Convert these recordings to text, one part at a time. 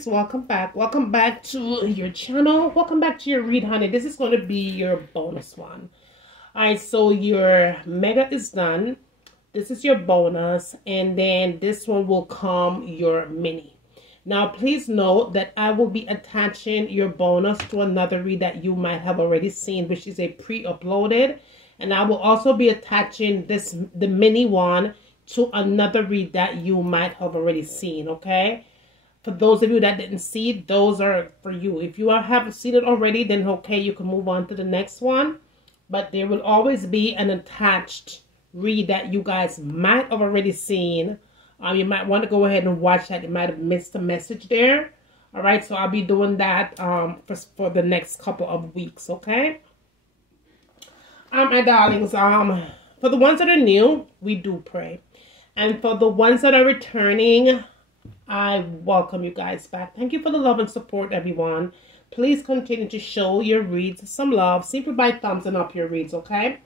Aries, welcome back. Welcome back to your channel. Welcome back to your read, honey. This is going to be your bonus one. All right, so your mega is done. This is your bonus, and then this one will come your mini. Now, please note that I will be attaching your bonus to another read that you might have already seen, which is a pre-uploaded. And I will also be attaching the mini one to another read that you might have already seen, okay? For those of you that didn't see, those are for you. If you haven't seen it already, then okay, you can move on to the next one. But there will always be an attached read that you guys might have already seen. You might want to go ahead and watch that. You might have missed a message there. All right, so I'll be doing that for the next couple of weeks, okay? My darlings, for the ones that are new, we do pray. And for the ones that are returning, I welcome you guys back. Thank you for the love and support, everyone. Please continue to show your reads some love. Simply by thumbsing up your reads, okay?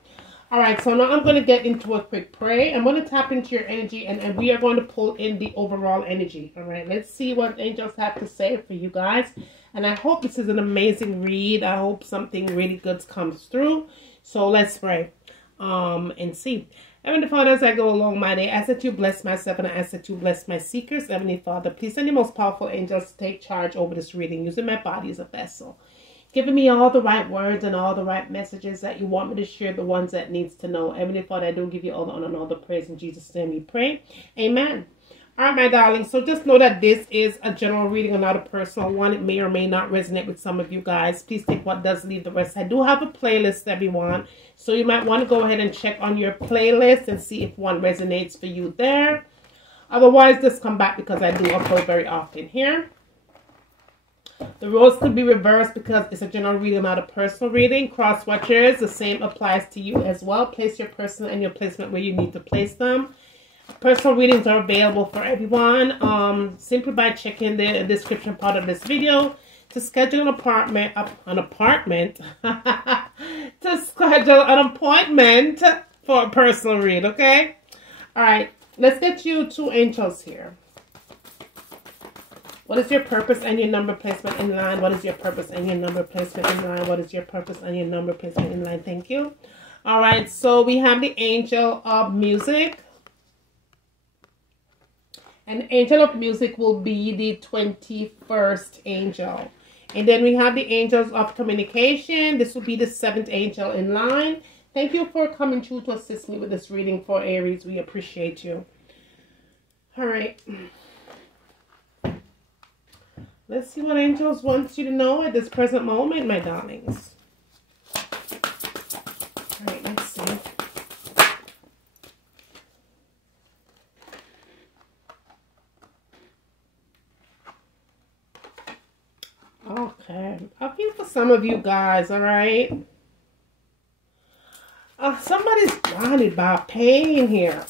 All right, so now I'm going to get into a quick pray. I'm going to tap into your energy, and we are going to pull in the overall energy. All right, let's see what angels have to say for you guys. And I hope this is an amazing read. I hope something really good comes through. So let's pray and see. Heavenly Father, as I go along my day, I ask that you bless myself and I ask that you bless my seekers. Heavenly Father, please send your most powerful angels to take charge over this reading, using my body as a vessel, giving me all the right words and all the right messages that you want me to share, the ones that needs to know. Heavenly Father, I do give you all the honor and all the praise. In Jesus' name we pray. Amen. All right, my darling. So just know that this is a general reading and not a personal one. It may or may not resonate with some of you guys. Please take what does, leave the rest. I do have a playlist, everyone. So you might want to go ahead and check on your playlist and see if one resonates for you there. Otherwise, just come back because I do upload very often here. The roles could be reversed because it's a general reading, not a personal reading. Cross watchers, the same applies to you as well. Place your person and your placement where you need to place them. Personal readings are available for everyone. Simply by checking the description part of this video to schedule an appointment, to schedule an appointment for a personal read, okay? All right, let's get you two angels here. What is your purpose and your number placement in line? What is your purpose and your number placement in line? What is your purpose and your number placement in line? Thank you. All right, so we have the angel of music. And angel of music will be the 21st angel. And then we have the angels of communication. This will be the 7th angel in line. Thank you for coming through to assist me with this reading for Aries. We appreciate you. All right. Let's see what angels want you to know at this present moment, my darlings. All right, let's see. Okay, I feel for some of you guys, all right? Somebody's blinded by pain here.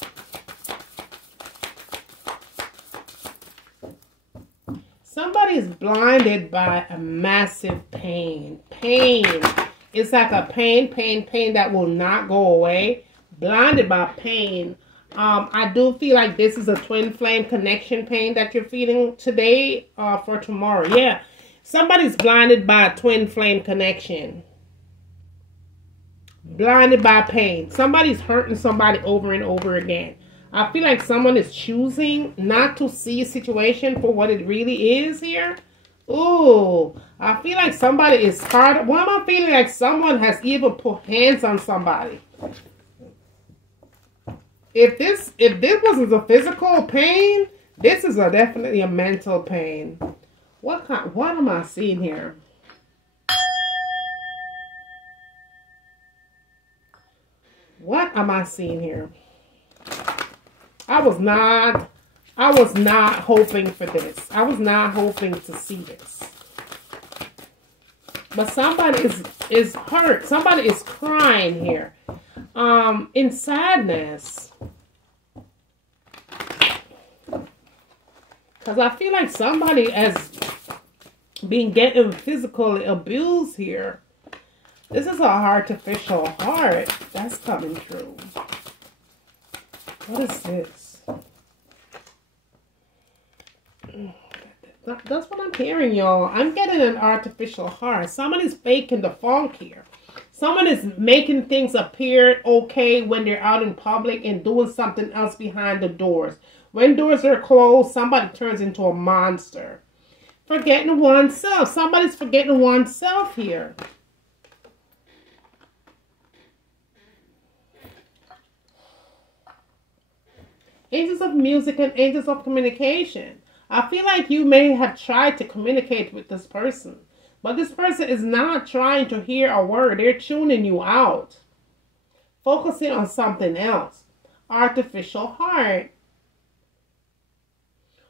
Somebody's blinded by a massive pain. Pain. It's like a pain that will not go away. Blinded by pain. I do feel like this is a twin flame connection pain that you're feeling today for tomorrow. Yeah. Somebody's blinded by a twin flame connection. Blinded by pain. Somebody's hurting somebody over and over again. I feel like someone is choosing not to see a situation for what it really is here. Ooh, I feel like somebody is hard. Why am I feeling like someone has even put hands on somebody? If this wasn't a physical pain, this is definitely a mental pain. What am I seeing here? What am I seeing here? I was not hoping for this. I was not hoping to see this. But somebody is hurt. Somebody is crying here. In sadness. Because I feel like somebody has been getting physically abused here. This is a artificial heart that's coming through. What is this? That's what I'm hearing, y'all. I'm getting an artificial heart. Someone is faking the funk here. Someone is making things appear okay when they're out in public and doing something else behind the doors. When doors are closed, somebody turns into a monster. Forgetting oneself. Somebody's forgetting oneself here. Angels of music and angels of communication. I feel like you may have tried to communicate with this person, but this person is not trying to hear a word. They're tuning you out, focusing on something else. Artificial heart.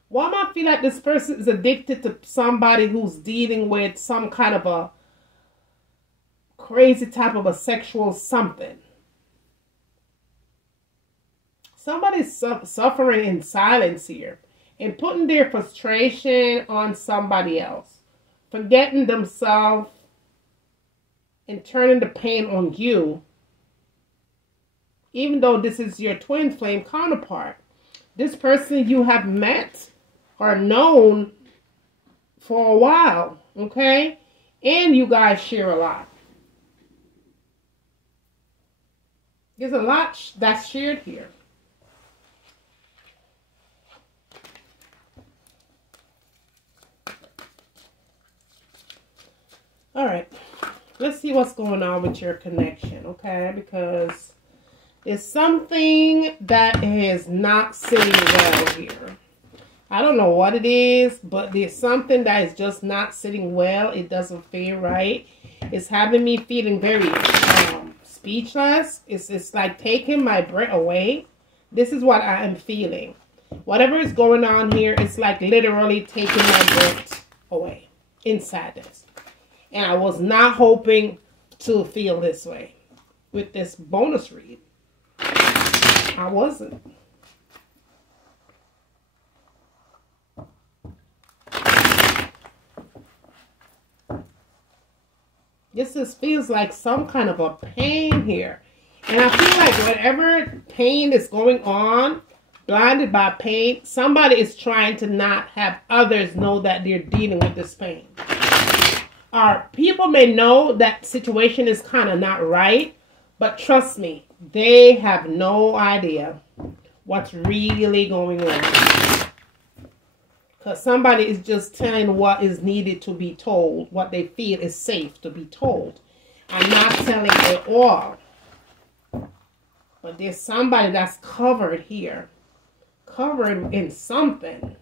Why do I feel like this person is addicted to somebody who's dealing with some kind of a crazy type of a sexual something? Somebody's suffering in silence here and putting their frustration on somebody else, forgetting themselves and turning the pain on you, even though this is your twin flame counterpart. This person you have met or known for a while, okay? And you guys share a lot. There's a lot that's shared here. All right, let's see what's going on with your connection, okay? Because it's something that is not sitting well here. I don't know what it is, but there's something that is just not sitting well. It doesn't feel right. It's having me feeling very speechless. It's like taking my breath away. This is what I am feeling. Whatever is going on here, it's like literally taking my breath away in sadness. And I was not hoping to feel this way with this bonus read. I wasn't. This just feels like some kind of a pain here. And I feel like whatever pain is going on, blinded by pain, somebody is trying to not have others know that they're dealing with this pain. People may know that situation is kind of not right, but trust me, they have no idea what's really going on. Because somebody is just telling what is needed to be told, what they feel is safe to be told. I'm not telling it all. But there's somebody that's covered here. Covered in something.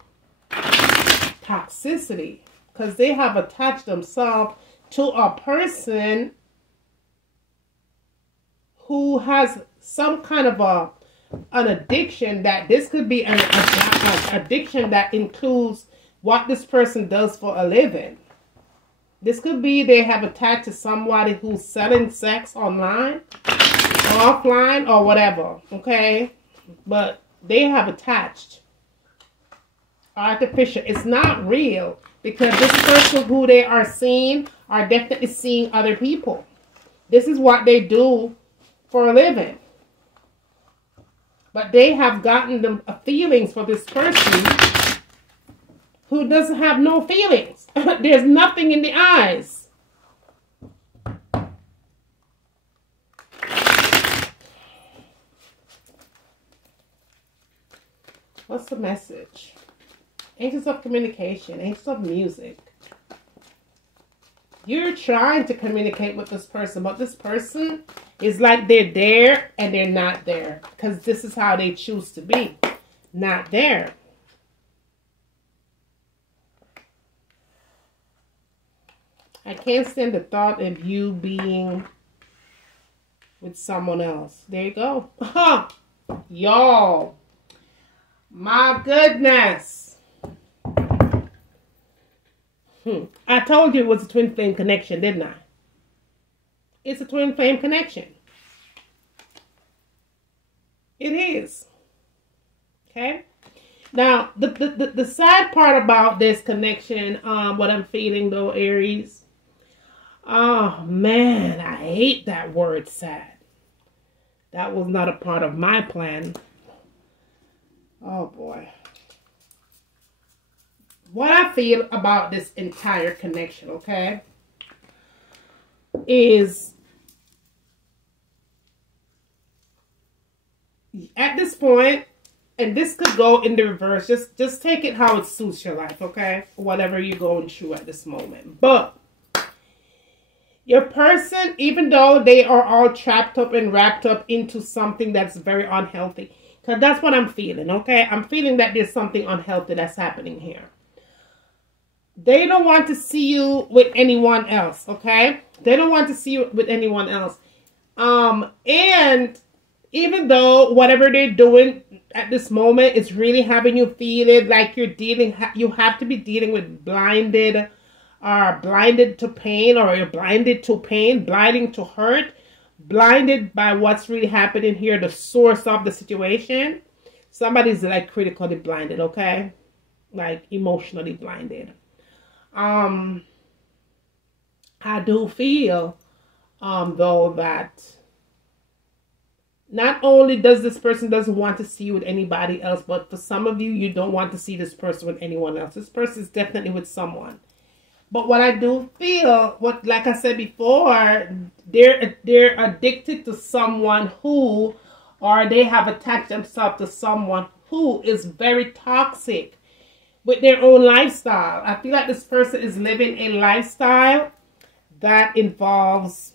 Toxicity. Because they have attached themselves to a person who has some kind of an addiction, that this could be an addiction that includes what this person does for a living. This could be they have attached to somebody who's selling sex online, offline, or whatever, okay? But they have attached. Artificial. It's not real. Because this person who they are seeing are definitely seeing other people. This is what they do for a living. But they have gotten them feelings for this person who doesn't have no feelings. There's nothing in the eyes. What's the message? Angels of communication, angels of music. You're trying to communicate with this person, but this person is like they're there and they're not there. Because this is how they choose to be. Not there. I can't stand the thought of you being with someone else. There you go. Y'all. My goodness. I told you it was a twin flame connection, didn't I? It's a twin flame connection. It is. Okay? Now, the sad part about this connection, what I'm feeling though, Aries. Oh, man, I hate that word sad. That was not a part of my plan. Oh, boy. what I feel about this entire connection, okay, is at this point, and this could go in the reverse, just take it how it suits your life, okay? Whatever you're going through at this moment. But your person, even though they are all trapped up and wrapped up into something that's very unhealthy, because that's what I'm feeling, okay? I'm feeling that there's something unhealthy that's happening here. They don't want to see you with anyone else, okay? They don't want to see you with anyone else. And even though whatever they're doing at this moment is really having you feel it like you're dealing, you have to be dealing with blinded to pain, or you're blinded to pain, blinding to hurt, blinded by what's really happening here, the source of the situation. Somebody's like critically blinded, okay? Like emotionally blinded. I do feel, though, that not only does this person doesn't want to see you with anybody else, but for some of you, you don't want to see this person with anyone else. This person is definitely with someone. But what I do feel, like I said before, they're addicted to someone who, or they have attached themselves to someone who is very toxic with their own lifestyle. I feel like this person is living a lifestyle that involves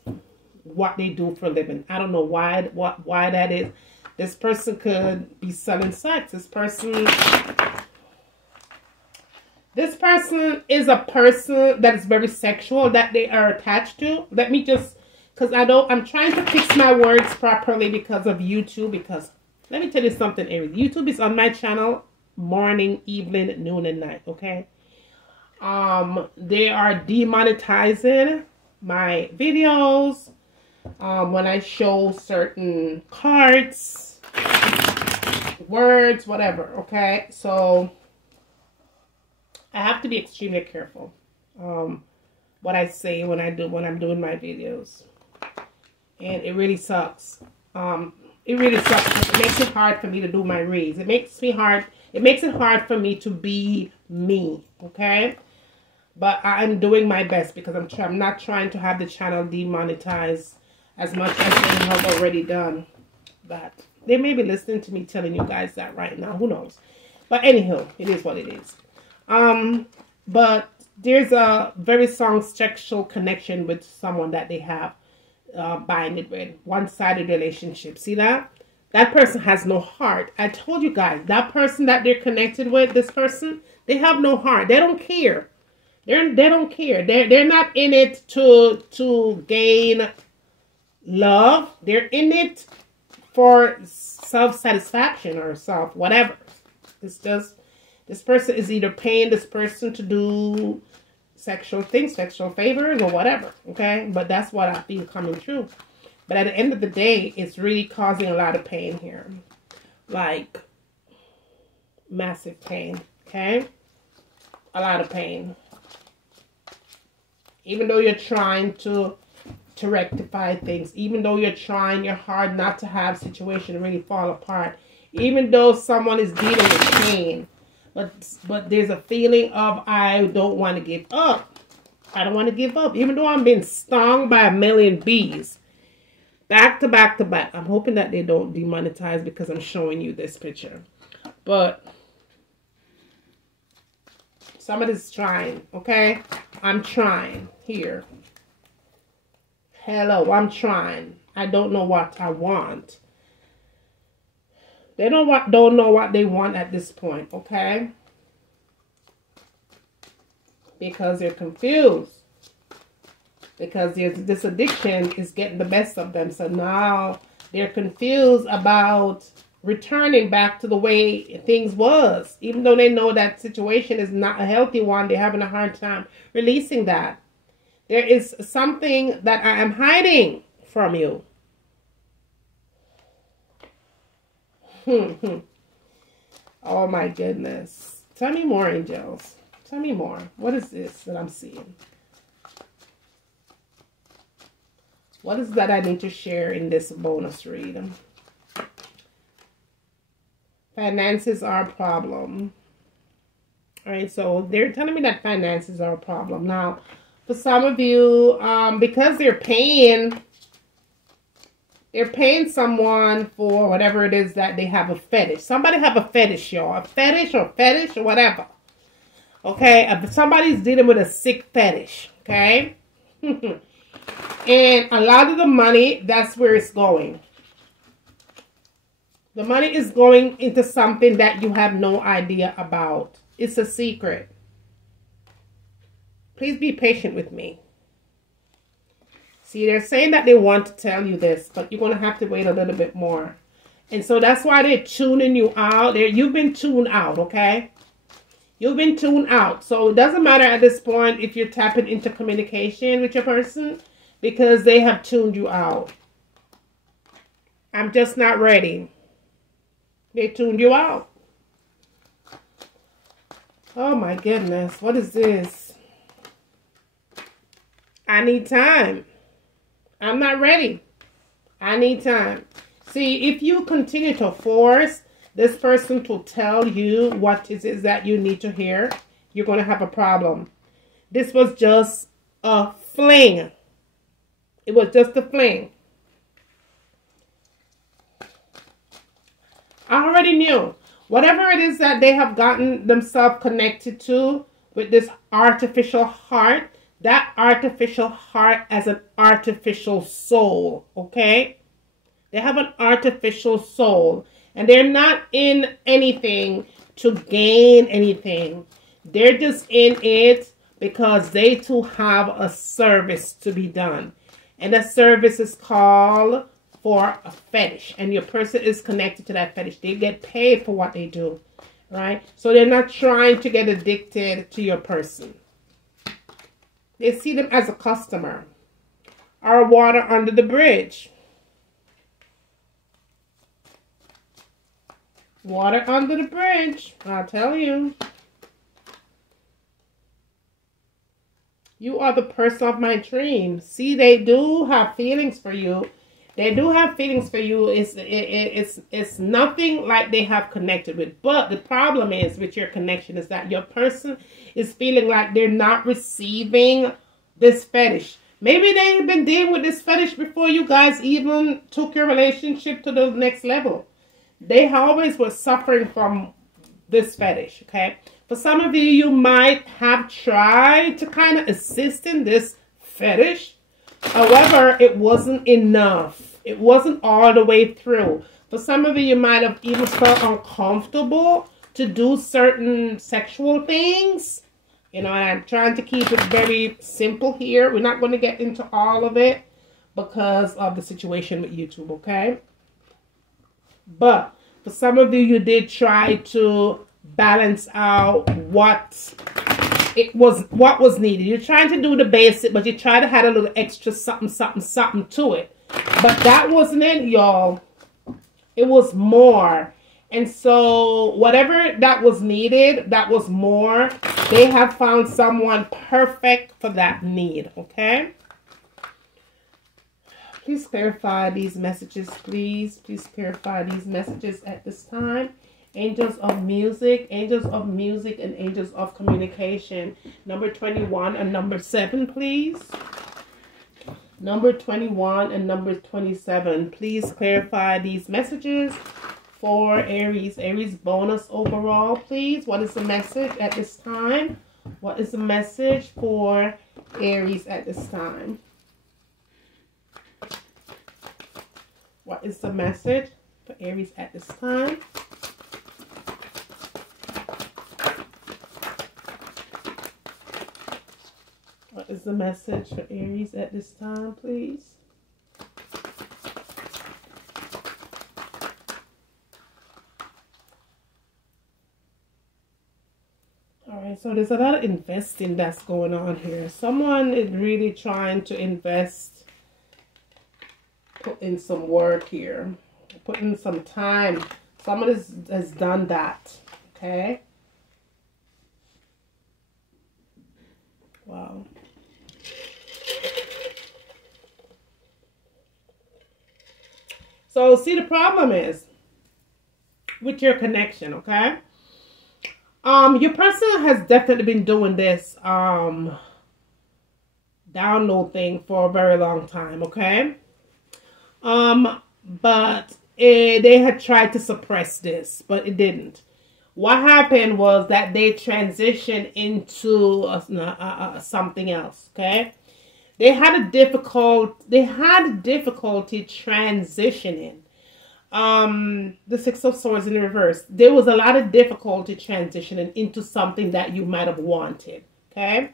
what they do for a living. I don't know why that is. This person could be selling sex. This person is a person that is very sexual, that they are attached to. Let me just, because I'm trying to fix my words properly because of YouTube. Because let me tell you something, Aries. YouTube is on my channel morning, evening, noon, and night, okay? They are demonetizing my videos when I show certain cards, words, whatever, okay? So I have to be extremely careful what I say when I'm doing my videos, and it really sucks. It really sucks. It makes it hard for me to do my reads. It makes it hard for me to be me, okay? But I'm doing my best because I'm not trying to have the channel demonetized as much as they have already done. But they may be listening to me telling you guys that right now. Who knows? But anyhow, it is what it is. But there's a very strong sexual connection with someone that they have binded with. One-sided relationship. See that? That person has no heart. I told you guys, that person that they're connected with, this person, they have no heart. They don't care. They don't care. They're not in it to gain love. They're in it for self-satisfaction or whatever. This person is either paying this person to do sexual things, sexual favors, or whatever, okay? But that's what I feel coming through. But at the end of the day, it's really causing a lot of pain here. Like, massive pain, okay? A lot of pain. Even though you're trying to rectify things, even though you're trying your hard not to have situation really fall apart, even though someone is dealing with pain, but there's a feeling of, I don't want to give up. I don't want to give up. Even though I'm being stung by a million bees. Back to back to back. I'm hoping that they don't demonetize because I'm showing you this picture. But somebody's trying, okay? I'm trying here. Hello, I'm trying. I don't know what I want. They don't know what they want at this point, okay? Because they're confused. Because this addiction is getting the best of them. So now they're confused about returning back to the way things was. Even though they know that situation is not a healthy one, they're having a hard time releasing that. There is something that I am hiding from you. Oh my goodness. Tell me more, angels. Tell me more. What is this that I'm seeing? What is that I need to share in this bonus read? Finances are a problem. All right, so they're telling me that finances are a problem. Now, for some of you, because they're paying someone for whatever it is that they have a fetish. Somebody have a fetish, y'all. A fetish or whatever. Okay, if somebody's dealing with a sick fetish, okay? And a lot of the money, that's where it's going. The money is going into something that you have no idea about. It's a secret. Please be patient with me. See, they're saying that they want to tell you this, but you're going to have to wait a little bit more. And so that's why they're tuning you out. You've been tuned out, okay? You've been tuned out. So it doesn't matter at this point if you're tapping into communication with your person, because they have tuned you out. I'm just not ready. They tuned you out. Oh my goodness. What is this? I need time. I'm not ready. I need time. See, if you continue to force this person to tell you what it is that you need to hear, you're going to have a problem. This was just a fling. It was just a fling. I already knew. Whatever it is that they have gotten themselves connected to with this artificial heart, that artificial heart has an artificial soul, okay? They have an artificial soul. And they're not in anything to gain anything. They're just in it because they too have a service to be done. And the service is called for a fetish. And your person is connected to that fetish. They get paid for what they do. Right? So they're not trying to get addicted to your person. They see them as a customer. Or water under the bridge. Water under the bridge. I'll tell you. You are the person of my dreams. See, they do have feelings for you. They do have feelings for you. It's nothing like they have connected with. But the problem is with your connection is that your person is feeling like they're not receiving this fetish. Maybe they've been dealing with this fetish before you guys even took your relationship to the next level. They always were suffering from this fetish, okay? For some of you, you might have tried to kind of assist in this fetish. However, it wasn't enough. It wasn't all the way through. For some of you, you might have even felt uncomfortable to do certain sexual things. You know, and I'm trying to keep it very simple here. We're not going to get into all of it because of the situation with YouTube, okay? But for some of you, you did try to balance out what was needed. You're trying to do the basic, but you try to add a little extra something to it. But that wasn't it, y'all. It was more. And so whatever that was needed, that was more. They have found someone perfect for that need, okay? Please clarify these messages, please. Please clarify these messages at this time. Angels of music, and angels of communication. Number 21 and number 7, please. Number 21 and number 27. Please clarify these messages for Aries. Aries bonus overall, please. What is the message at this time? What is the message for Aries at this time? What is the message for Aries at this time? What is the message for Aries at this time, please? Alright, so there's a lot of investing that's going on here. Someone is really trying to invest, put in some work here, put in some time. Someone has done that, okay? Wow. So, see, the problem is with your connection, okay? Your person has definitely been doing this download thing for a very long time, okay? But they had tried to suppress this, but it didn't. What happened was that they transitioned into something else, okay? They had difficulty transitioning. The Six of Swords in the reverse. There was a lot of difficulty transitioning into something that you might have wanted, okay?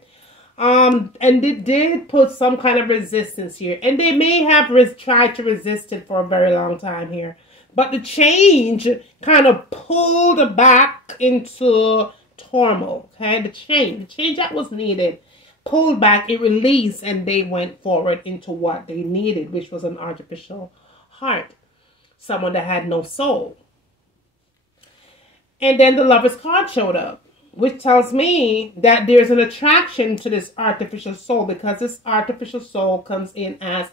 And they did put some kind of resistance here. And they may have tried to resist it for a very long time here. But the change kind of pulled back into turmoil. Okay, the change that was needed, pulled back, it released, and they went forward into what they needed, which was an artificial heart. Someone that had no soul. And then the Lover's card showed up, which tells me that there's an attraction to this artificial soul, because this artificial soul comes in as,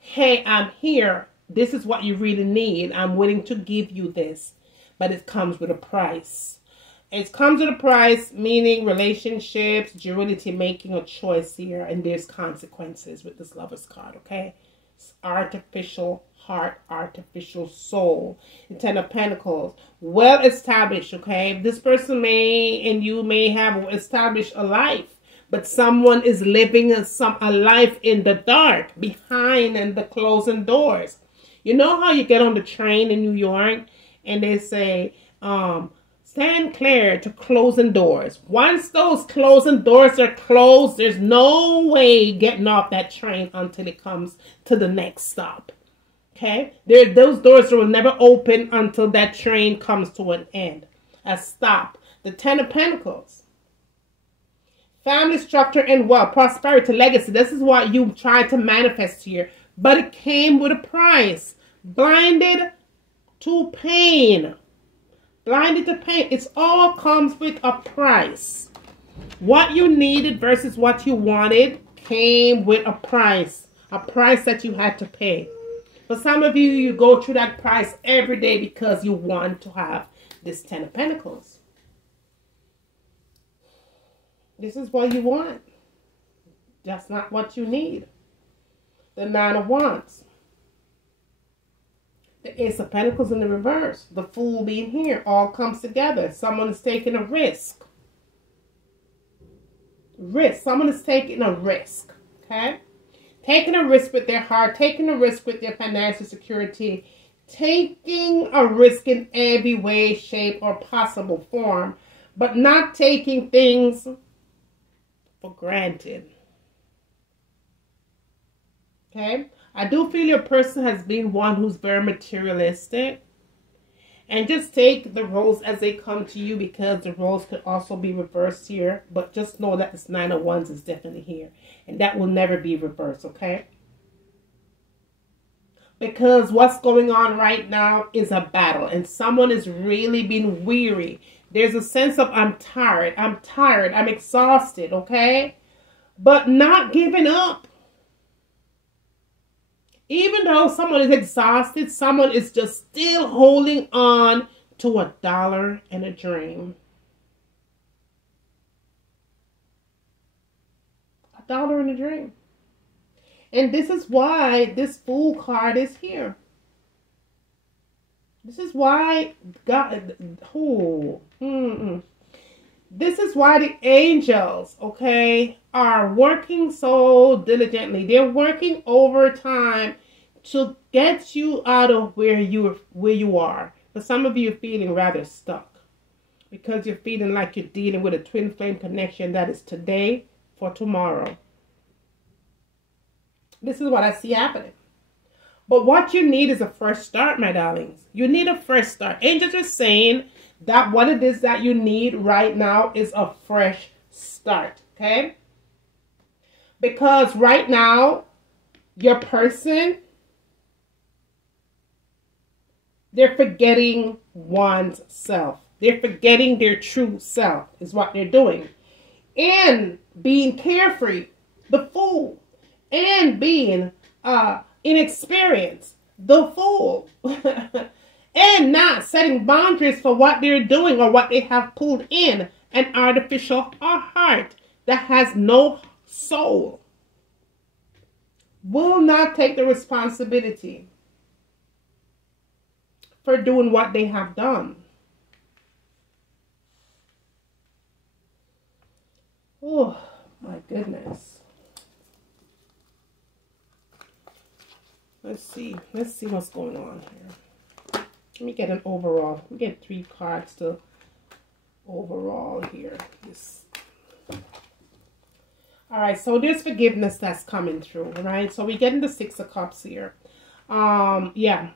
hey, I'm here. This is what you really need. I'm willing to give you this. But it comes with a price. It comes with a price, meaning relationships, duality, making a choice here. And there's consequences with this Lover's card, okay? It's artificial heart, artificial soul. The Ten of Pentacles. Well established, okay? This person and you may have established a life. But someone is living a life in the dark, behind and the closing doors. You know how you get on the train in New York and they say, stand clear to closing doors. Once those closing doors are closed, there's no way getting off that train until it comes to the next stop. Okay? Those doors will never open until that train comes to an end. A stop. The Ten of Pentacles. Family structure and wealth, prosperity, legacy. This is what you try to manifest here. But it came with a price. Blinded to pain. Blinded to pain. It all comes with a price. What you needed versus what you wanted came with a price. A price that you had to pay. For some of you, you go through that price every day because you want to have this Ten of Pentacles. This is what you want. That's not what you need. The Nine of Wands. The Ace of Pentacles in the reverse. The Fool being here. All comes together. Someone is taking a risk. Someone is taking a risk. Okay? Taking a risk with their heart. Taking a risk with their financial security. Taking a risk in every way, shape, or possible form. But not taking things for granted. Okay, I do feel your person has been one who's very materialistic. And just take the roles as they come to you, because the roles could also be reversed here. But just know that this Nine of Wands is definitely here. And that will never be reversed, okay? Because what's going on right now is a battle. And someone is really being weary. There's a sense of I'm tired, I'm exhausted, okay? But not giving up. Even though someone is exhausted, someone is just still holding on to $1 and a dream. $1 and a dream. And this is why this Fool card is here. This is why This is why the angels, okay, are working so diligently. They're working overtime to get you out of where you are. For some of you are feeling rather stuck, because you're feeling like you're dealing with a twin flame connection that is today for tomorrow. This is what I see happening. But what you need is a fresh start, my darlings. You need a fresh start. Angels are saying that what it is that you need right now is a fresh start, okay? Because right now, your person, they're forgetting one's self. They're forgetting their true self is what they're doing. And being carefree, the Fool. And being inexperienced, the Fool. and not setting boundaries for what they're doing or what they have pulled in an artificial heart that has no soul, will not take the responsibility for doing what they have done. Oh, my goodness. Let's see what's going on here. Let me get an overall. Let me get 3 cards to overall here. All right, so there's forgiveness that's coming through, right? So we're getting the 6 of Cups here. Yeah.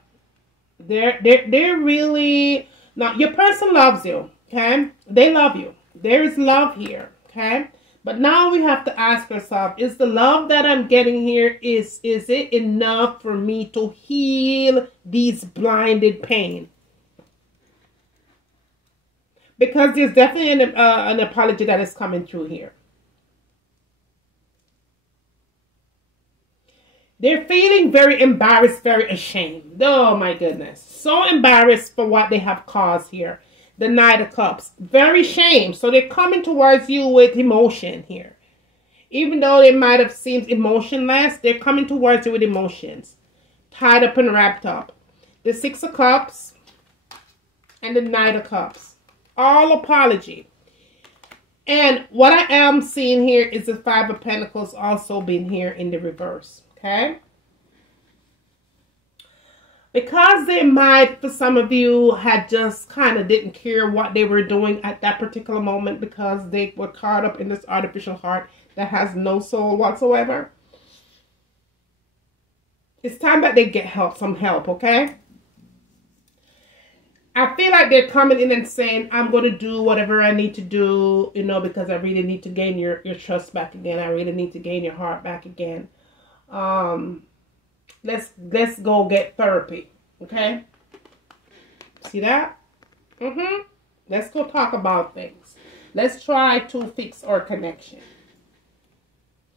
They're really, now your person loves you, okay? They love you. There is love here, okay? But now we have to ask ourselves, is the love that I'm getting here, is it enough for me to heal these blinded pain? Because there's definitely an apology that is coming through here. They're feeling very embarrassed, very ashamed. Oh my goodness. So embarrassed for what they have caused here. The Knight of Cups. Very ashamed. So they're coming towards you with emotion here. Even though they might have seemed emotionless, they're coming towards you with emotions. Tied up and wrapped up. The 6 of Cups and the Knight of Cups. All apology. And what I am seeing here is the 5 of Pentacles also being here in the reverse. Okay? Because they might, for some of you, had just kind of didn't care what they were doing at that particular moment because they were caught up in this artificial heart that has no soul whatsoever. It's time that they get help, some help, okay? I feel like they're coming in and saying, I'm going to do whatever I need to do, you know, because I really need to gain your trust back again. I really need to gain your heart back again. Let's go get therapy, okay? See that? Let's go talk about things. Let's try to fix our connection.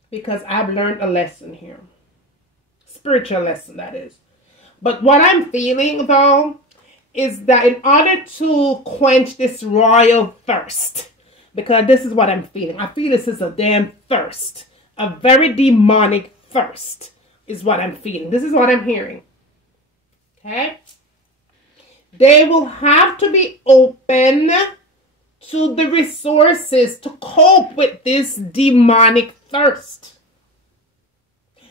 Because I've learned a lesson here. Spiritual lesson, that is. But what I'm feeling, though, is that in order to quench this royal thirst, because this is what I'm feeling. I feel this is a damn thirst. A very demonic thirst is what I'm feeling. This is what I'm hearing. Okay? They will have to be open to the resources to cope with this demonic thirst.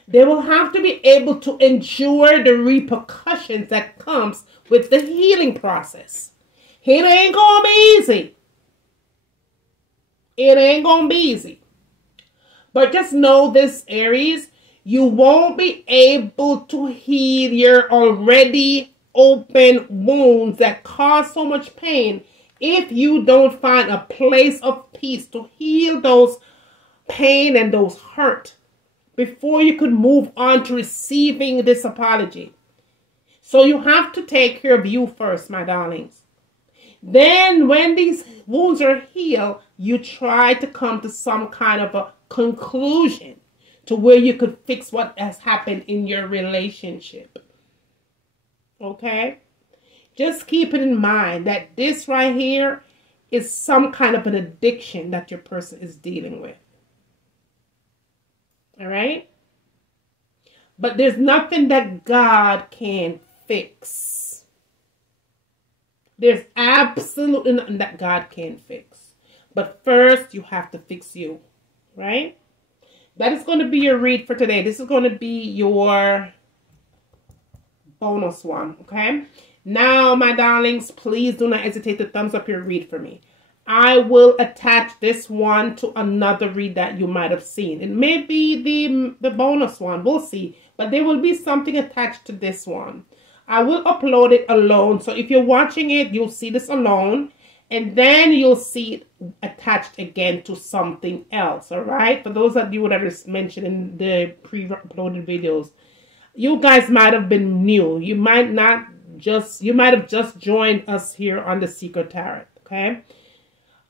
They will have to be able to endure the repercussions that comes with the healing process. It ain't gonna be easy. It ain't gonna be easy. But just know this, Aries, you won't be able to heal your already open wounds that cause so much pain if you don't find a place of peace to heal those pain and those hurt before you could move on to receiving this apology. So you have to take care of you first, my darlings. Then when these wounds are healed, you try to come to some kind of a conclusion to where you could fix what has happened in your relationship. Okay? Just keep it in mind that this right here is some kind of an addiction that your person is dealing with. All right? But there's nothing that God can fix. There's absolutely nothing that God can fix. But first, you have to fix you. Right? That is going to be your read for today. This is going to be your bonus one. Okay? Now, my darlings, please do not hesitate to thumbs up your read for me. I will attach this one to another read that you might have seen. It may be the bonus one. We'll see. But there will be something attached to this one. I will upload it alone. So if you're watching it, you'll see this alone. And then you'll see it attached again to something else. All right? For those of you that are mentioned in the pre-uploaded videos, you guys might have been new. You might have just joined us here on the Secret Tarot. Okay?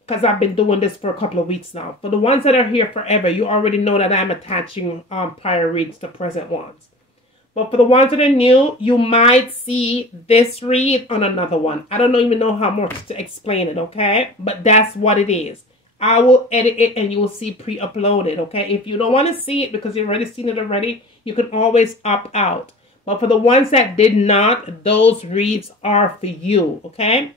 Because I've been doing this for a couple of weeks now. For the ones that are here forever, you already know that I'm attaching prior reads to present ones. But for the ones that are new, you might see this read on another one. I don't even know how much to explain it, okay? But that's what it is. I will edit it and you will see pre-uploaded, okay? If you don't want to see it because you've already seen it already, you can always opt out. But for the ones that did not, those reads are for you, okay?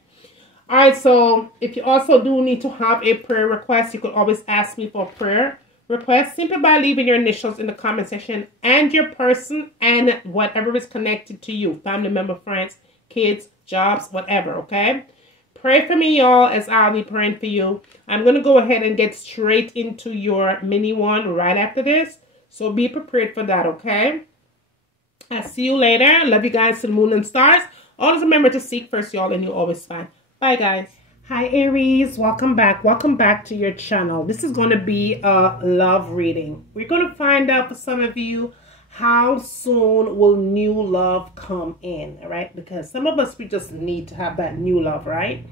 All right, so if you also do need to have a prayer request, you could always ask me for a prayer request simply by leaving your initials in the comment section and your person and whatever is connected to you, family member, friends, kids, jobs, whatever, okay? Pray for me, y'all, as I'll be praying for you. I'm going to go ahead and get straight into your mini one right after this. So be prepared for that, okay? I'll see you later. Love you guys to the moon and stars. Always remember to seek first, y'all, and you'll always find. Bye, guys. Hi, Aries. Welcome back. Welcome back to your channel. This is going to be a love reading. We're going to find out for some of you how soon will new love come in, all right? Because some of us, we just need to have that new love, right?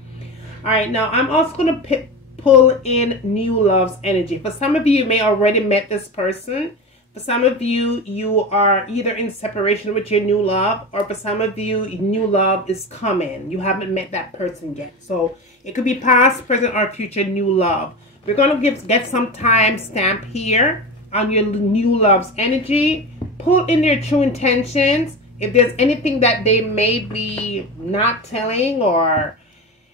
All right, now I'm also going to pull in new love's energy. For some of you, you may already met this person. For some of you, you are either in separation with your new love, or for some of you, new love is coming. You haven't met that person yet. So it could be past, present, or future new love. We're going to get some time stamp here on your new love's energy. Pull in their true intentions. If there's anything that they may be not telling, or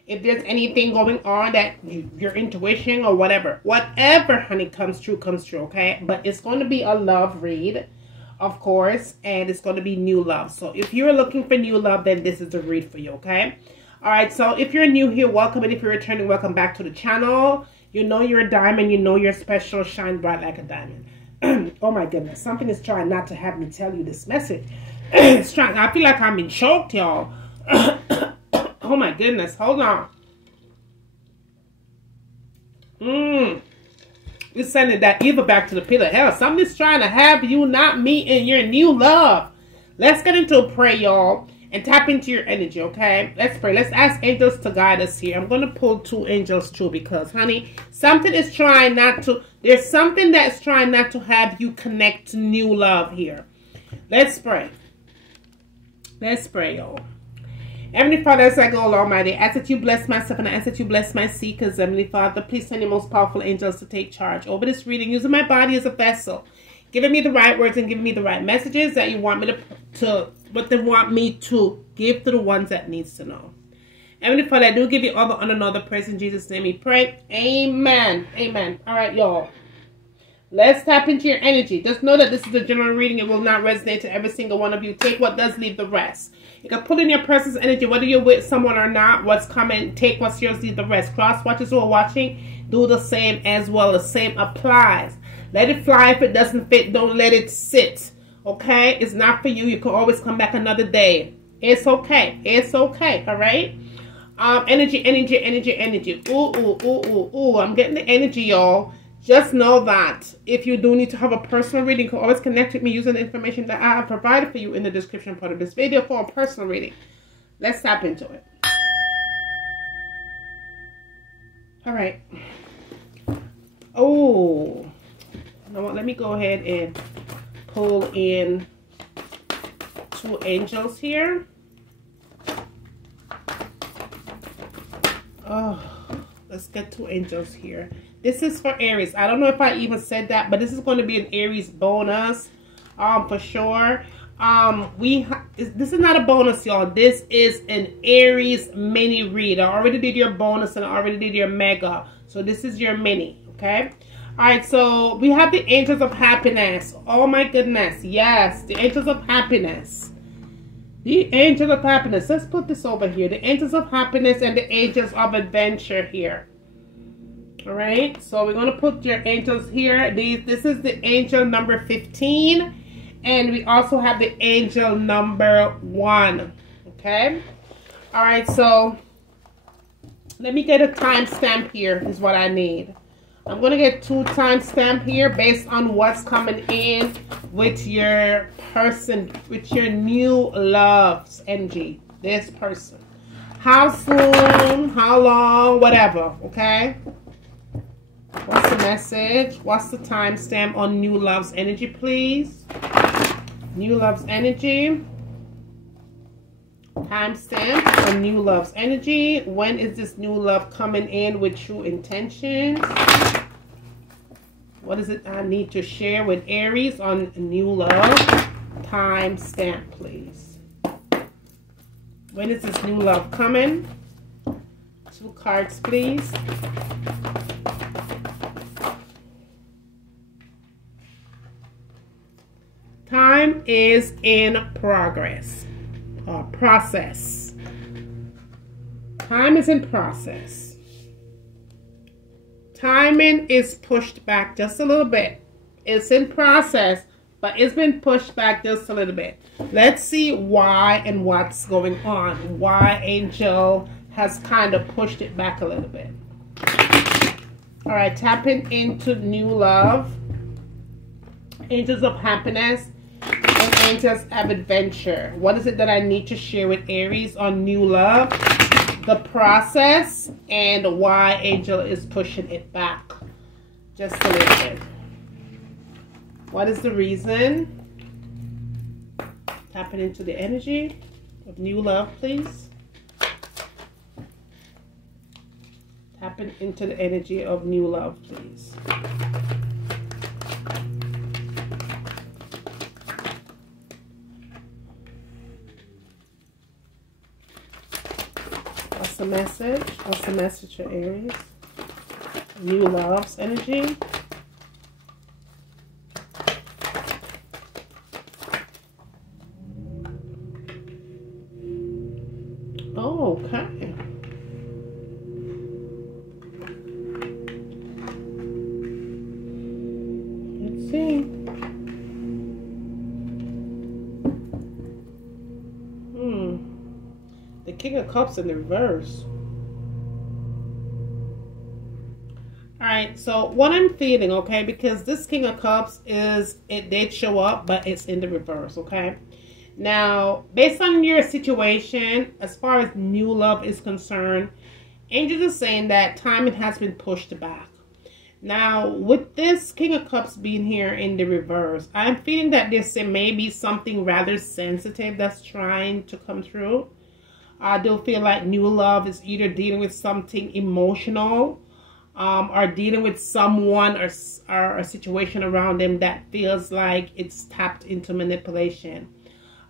if there's anything going on that your intuition or whatever, honey, comes true, okay? But it's going to be a love read, of course, and it's going to be new love. So if you're looking for new love, then this is the read for you, okay? All right, so if you're new here, welcome, and if you're returning, welcome back to the channel. You know you're a diamond, you know you're special, shine bright like a diamond. Oh my goodness, something is trying not to have me tell you this message. It's trying. I feel like I'm being choked, y'all. Oh my goodness, hold on. We're sending that evil back to the pit of hell. Something's trying to have you not meet in your new love. Let's get into a prayer, y'all, and tap into your energy, okay? Let's pray. Let's ask angels to guide us here. I'm going to pull 2 angels too because, honey, something is trying not to, there's something that's trying not to have you connect to new love here. Let's pray. Let's pray, y'all. Heavenly Father, as I go, Almighty, I ask that you bless myself and I ask that you bless my seekers. Heavenly Father, please send your most powerful angels to take charge over this reading, using my body as a vessel, giving me the right words and giving me the right messages that you want me what they want me to give to the ones that needs to know. Heavenly Father, I do give you all the honor and all the praise. In Jesus' name we pray. Amen. Amen. All right, y'all. Let's tap into your energy. Just know that this is a general reading. It will not resonate to every single one of you. Take what does, leave the rest. You can put in your person's energy, whether you're with someone or not. What's coming, take what's yours, leave the rest. Cross watchers who are watching, do the same as well. The same applies. Let it fly. If it doesn't fit, don't let it sit. Okay? It's not for you. You can always come back another day. It's okay. It's okay. All right? Energy. Ooh. I'm getting the energy, y'all. Just know that if you do need to have a personal reading, you can always connect with me using the information that I have provided for you in the description part of this video for a personal reading. Let's tap into it. All right. Oh, you know what? Let me go ahead and pull in 2 angels here. Oh, let's get 2 angels here. This is for Aries. I don't know if I even said that, but this is going to be an Aries bonus, for sure. This is not a bonus, y'all. This is an Aries mini read. I already did your bonus and I already did your mega. So this is your mini, okay? All right, so we have the angels of happiness. Oh my goodness, yes, the angels of happiness. The angels of happiness. Let's put this over here. The angels of happiness and the angels of adventure here. All right, so we're going to put your angels here. This is the angel number 15, and we also have the angel number 1. Okay. All right, so let me get a timestamp here is what I need. I'm going to get 2 timestamp here based on what's coming in with your person, with your new love's energy, this person. How soon, how long, whatever, okay? What's the message? What's the timestamp on new love's energy, please? New love's energy. Timestamp for new love's energy. When is this new love coming in with true intentions? What is it I need to share with Aries on new love? Timestamp, please. When is this new love coming? 2 cards, please. Time is in progress. Process. Time is in process. Timing is pushed back just a little bit. It's in process, but it's been pushed back just a little bit. Let's see why and what's going on. Why Angel has kind of pushed it back a little bit. All right, tapping into new love. Angels of happiness. And angels of adventure. What is it that I need to share with Aries on new love? The process and why Angel is pushing it back just a little bit. What is the reason? Tapping into the energy of new love, please. Tapping into the energy of new love, please. What's the message? What's the message for Aries? New love's energy. Oh, okay. Let's see. The King of Cups in the reverse. Alright, so what I'm feeling, okay, because this King of Cups it did show up, but it's in the reverse, okay? Now, based on your situation, as far as new love is concerned, Angels is saying that timing has been pushed back. Now, with this King of Cups being here in the reverse, I'm feeling that there may be something rather sensitive that's trying to come through. I do feel like new love is either dealing with something emotional or dealing with someone or a situation around them that feels like it's tapped into manipulation.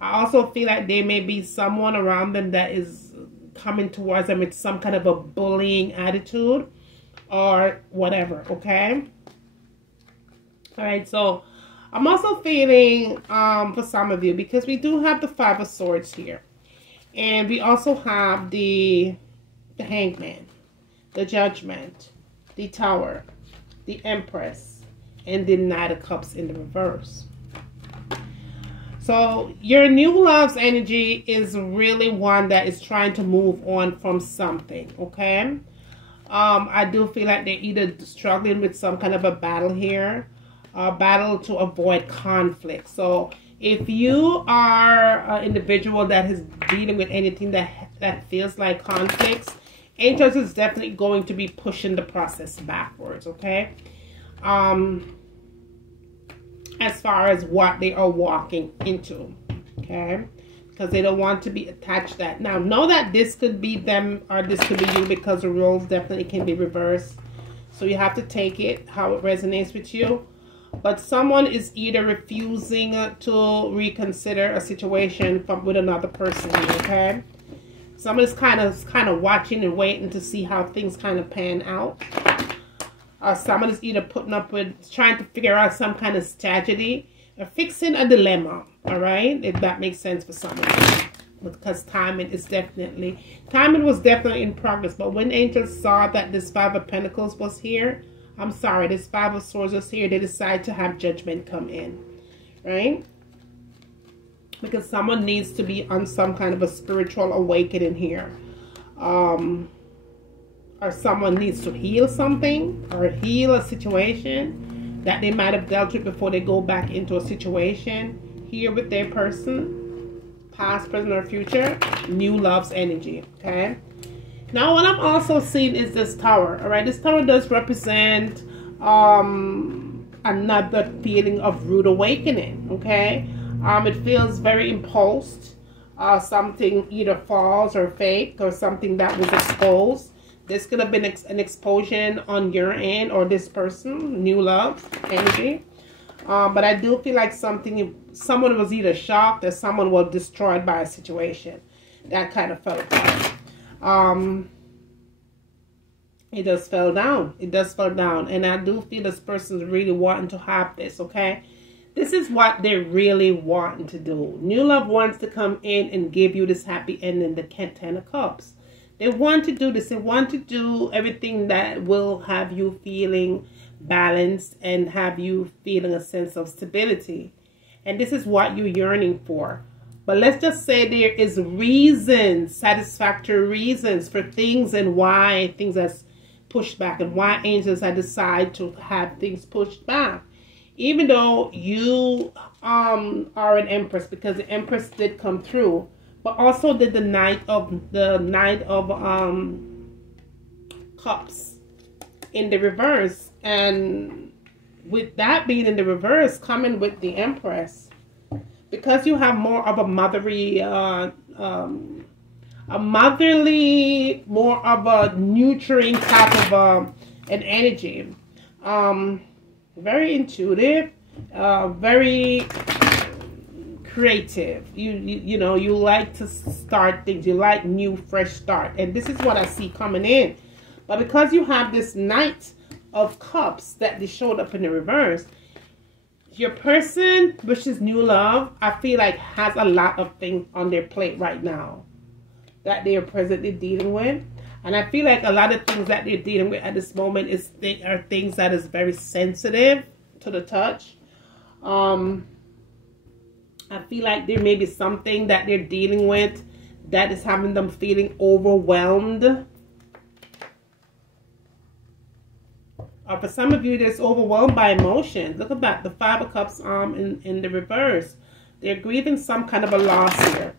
I also feel like there may be someone around them that is coming towards them with some kind of a bullying attitude or whatever, okay? All right, so I'm also feeling for some of you, because we do have the 5 of Swords here. And we also have the Hangman, the Judgment, the Tower, the Empress, and the Knight of Cups in the reverse. So your new love's energy is really one that is trying to move on from something, okay? I do feel like they're either struggling with some kind of a battle here, a battle to avoid conflict. So if you are an individual that is dealing with anything that feels like conflicts, Angels is definitely going to be pushing the process backwards, okay? As far as what they are walking into, okay? Because they don't want to be attached to that. Now, know that this could be them or this could be you, because the roles definitely can be reversed. So you have to take it how it resonates with you. But someone is either refusing to reconsider a situation with another person, okay? Someone is kind of watching and waiting to see how things kind of pan out. Or someone is either putting up with trying to figure out some kind of strategy or fixing a dilemma, all right? If that makes sense for someone. Because timing was definitely in progress. But when Angels saw that this 5 of Pentacles was here, I'm sorry, this 5 of Swords was here, they decided to have Judgment come in, right? Because someone needs to be on some kind of a spiritual awakening here. Or someone needs to heal something or heal a situation that they might have dealt with before they go back into a situation here with their person, past, present, or future. New love's energy, okay? Now, what I'm also seeing is this Tower, all right? This Tower does represent another feeling of rude awakening, okay? It feels very impulsed. Something either false or fake, or something that was exposed. This could have been an explosion on your end or this person, new love energy. But I do feel like someone was either shocked or someone was destroyed by a situation. That kind of fell apart. It just fell down. It just fell down. And I do feel this person's really wanting to have this, okay? This is what they're really wanting to do. New love wants to come in and give you this happy ending, the Ten of Cups. They want to do this. They want to do everything that will have you feeling balanced and have you feeling a sense of stability. And this is what you're yearning for. But let's just say there is reasons, satisfactory reasons for things and why things are pushed back and why angels have decided to have things pushed back. Even though you are an Empress, because the Empress did come through, but also did the Knight of Cups in the reverse. And with that being in the reverse, coming with the Empress, because you have more of a motherly, more of a nurturing type of an energy. Very intuitive, very creative. You know, you like to start things. You like new, fresh start. And this is what I see coming in. But because you have this Knight of Cups that they showed up in the reverse, your person, which is new love, I feel like has a lot of things on their plate right now that they are presently dealing with. And I feel like a lot of things that they're dealing with at this moment are things that is very sensitive to the touch. I feel like there may be something that they're dealing with that is having them feeling overwhelmed. For some of you, that's overwhelmed by emotions. Look at that, the Five of Cups in the reverse. They're grieving some kind of a loss here.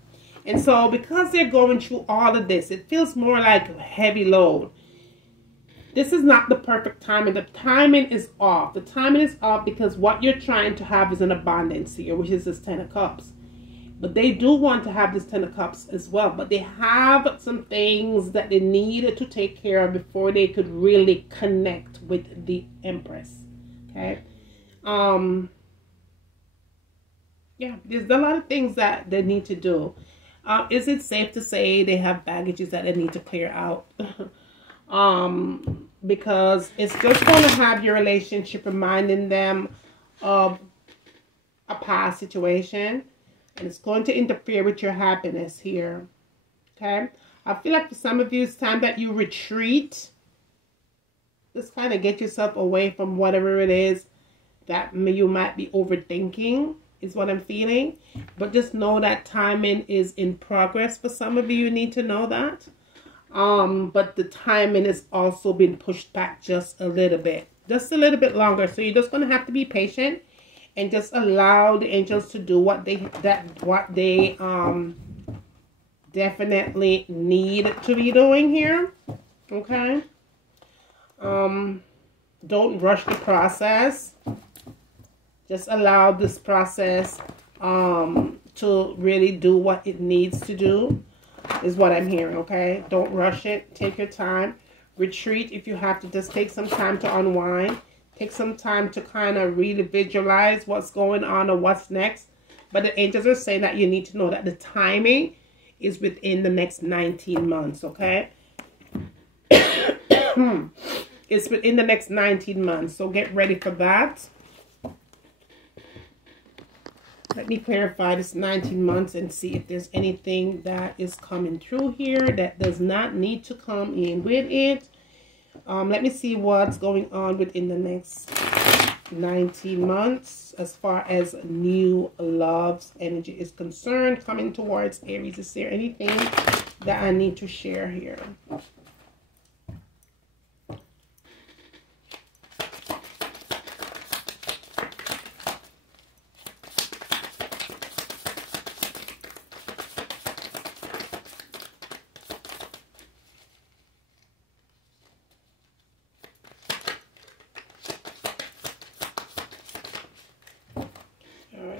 And so because they're going through all of this, it feels more like a heavy load. This is not the perfect timing. The timing is off. The timing is off because what you're trying to have is an abundance here, which is this Ten of Cups. But they do want to have this Ten of Cups as well. But they have some things that they need to take care of before they could really connect with the Empress. Okay. Yeah, there's a lot of things that they need to do. Is it safe to say they have baggages that they need to clear out? Because it's just going to have your relationship reminding them of a past situation. And it's going to interfere with your happiness here. Okay? I feel like for some of you, it's time that you retreat. Just kind of get yourself away from whatever it is that you might be overthinking, is what I'm feeling. But just know that timing is in progress. For some of you, you need to know that. But the timing is also been pushed back just a little bit. Just a little bit longer. So you're just going to have to be patient. And just allow the angels to do what they definitely need to be doing here. Okay. Don't rush the process. Just allow this process to really do what it needs to do, is what I'm hearing. Okay. Don't rush it. Take your time. Retreat if you have to. Just take some time to unwind. Take some time to kind of really visualize what's going on or what's next. But the angels are saying that you need to know that the timing is within the next 19 months, okay? It's within the next 19 months, so get ready for that. Let me clarify this 19 months and see if there's anything that is coming through here that does not need to come in with it. Let me see what's going on within the next 19 months as far as new love's energy is concerned coming towards Aries. Is there anything that I need to share here?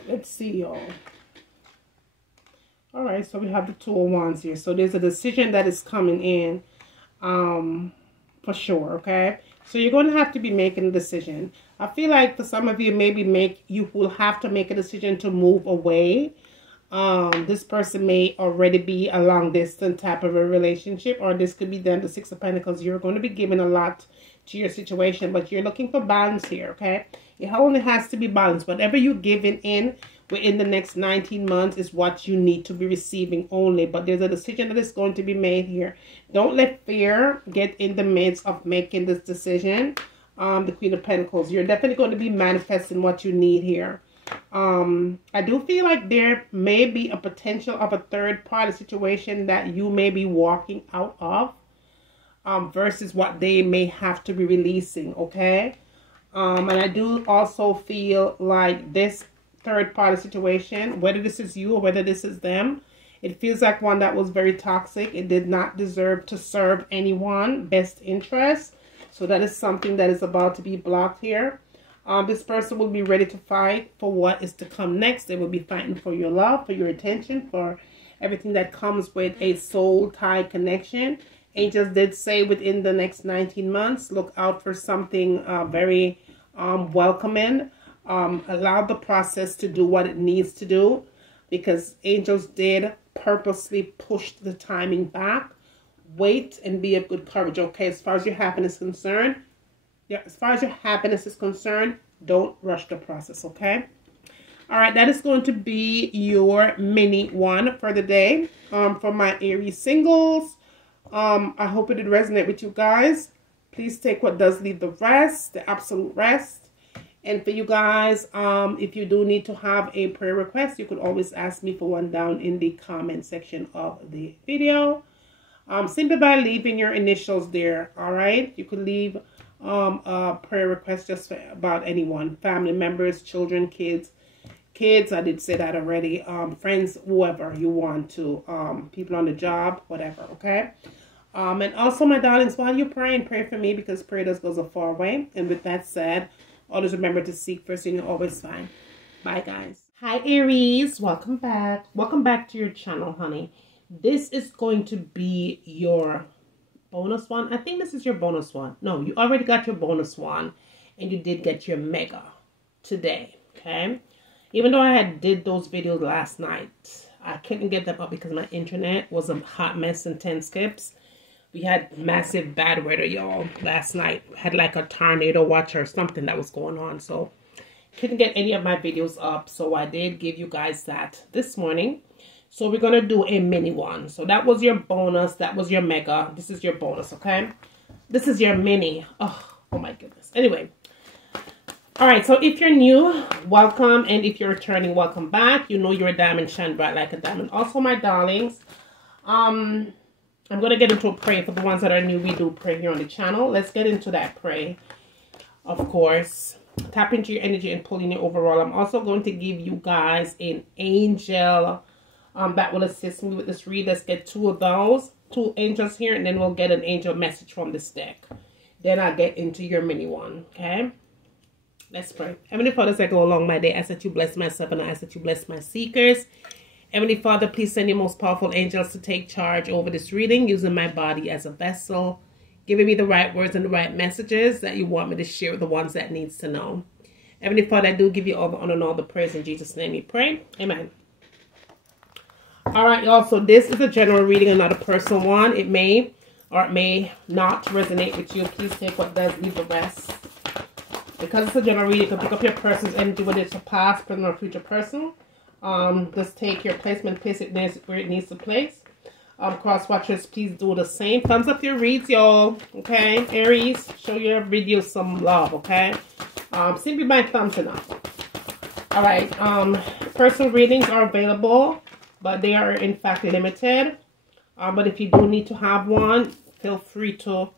Let's see, y'all. right, so we have the Two of Wands here. So there's a decision that is coming in, for sure, okay? So you're going to have to be making a decision. I feel like for some of you, maybe you will have to make a decision to move away. This person may already be a long distance type of a relationship, or this could be then the Six of Pentacles. You're going to be giving a lot to your situation, but you're looking for balance here, okay? It only has to be balanced. Whatever you're giving in within the next 19 months is what you need to be receiving only. But there's a decision that is going to be made here. Don't let fear get in the midst of making this decision. The Queen of Pentacles, you're definitely going to be manifesting what you need here. I do feel like there may be a potential of a third party situation that you may be walking out of, versus what they may have to be releasing, okay? And I do also feel like this third party situation, whether this is you or whether this is them, it feels like one that was very toxic. It did not deserve to serve anyone best interest. So that is something that is about to be blocked here. This person will be ready to fight for what is to come next. They will be fighting for your love, for your attention, for everything that comes with a soul tie connection. Angels did say within the next 19 months, look out for something very welcoming. Allow the process to do what it needs to do, because angels did purposely push the timing back. Wait and be of good courage, okay? As far as your happiness is concerned, don't rush the process, okay? All right, that is going to be your mini one for the day. For my Aries singles, I hope it did resonate with you guys. Please take what does, leave the rest, the absolute rest. And for you guys, if you do need to have a prayer request, you could always ask me for one down in the comment section of the video. Simply by leaving your initials there, all right? You could leave a prayer request just for about anyone, family members, children, kids, I did say that already, friends, whoever you want to, people on the job, whatever, okay? And also, my darlings, while you're praying, pray for me, because prayer does go a far way. And with that said, always remember to seek first and you'll always find. Bye, guys. Hi, Aries. Welcome back. Welcome back to your channel, honey. This is going to be your bonus one. I think this is your bonus one. No, you already got your bonus one, and you did get your mega today, okay? Even though I did those videos last night, I couldn't get them up because my internet was a hot mess and 10 skips. We had massive bad weather, y'all, last night. We had like a tornado watch or something that was going on, so couldn't get any of my videos up. So I did give you guys that this morning. So we're going to do a mini one. So that was your bonus. That was your mega. This is your bonus, okay? This is your mini. Oh my goodness. Anyway. All right. So if you're new, welcome. And if you're returning, welcome back. You know you're a diamond, shine bright like a diamond. Also, my darlings, I'm going to get into a prayer. For the ones that are new, we do pray here on the channel. Let's get into that prayer. Of course, tap into your energy and pull in your overall. I'm also going to give you guys an angel that will assist me with this read. Let's get two of those, two angels here, and then we'll get an angel message from this deck. Then I'll get into your mini one, okay? Let's pray. Heavenly Father, as I go along my day, I ask that you bless myself and I ask that you bless my seekers. Heavenly Father, please send your most powerful angels to take charge over this reading, using my body as a vessel, giving me the right words and the right messages that you want me to share with the ones that needs to know. Heavenly Father, I do give you all the honor and all the praise. In Jesus' name we pray. Amen. All right, y'all. So this is a general reading and not a personal one. It may or it may not resonate with you. Please take what does, leave the rest. Because it's a general reading, you can pick up your person's energy, whether it's a past, present, or future person. Just take your placement, place it where it needs to place. Cross watchers, please do the same. Thumbs up your reads, y'all. Okay, Aries, show your videos some love. Okay, simply by thumbs enough. All right, personal readings are available, but they are in fact limited. But if you do need to have one, feel free to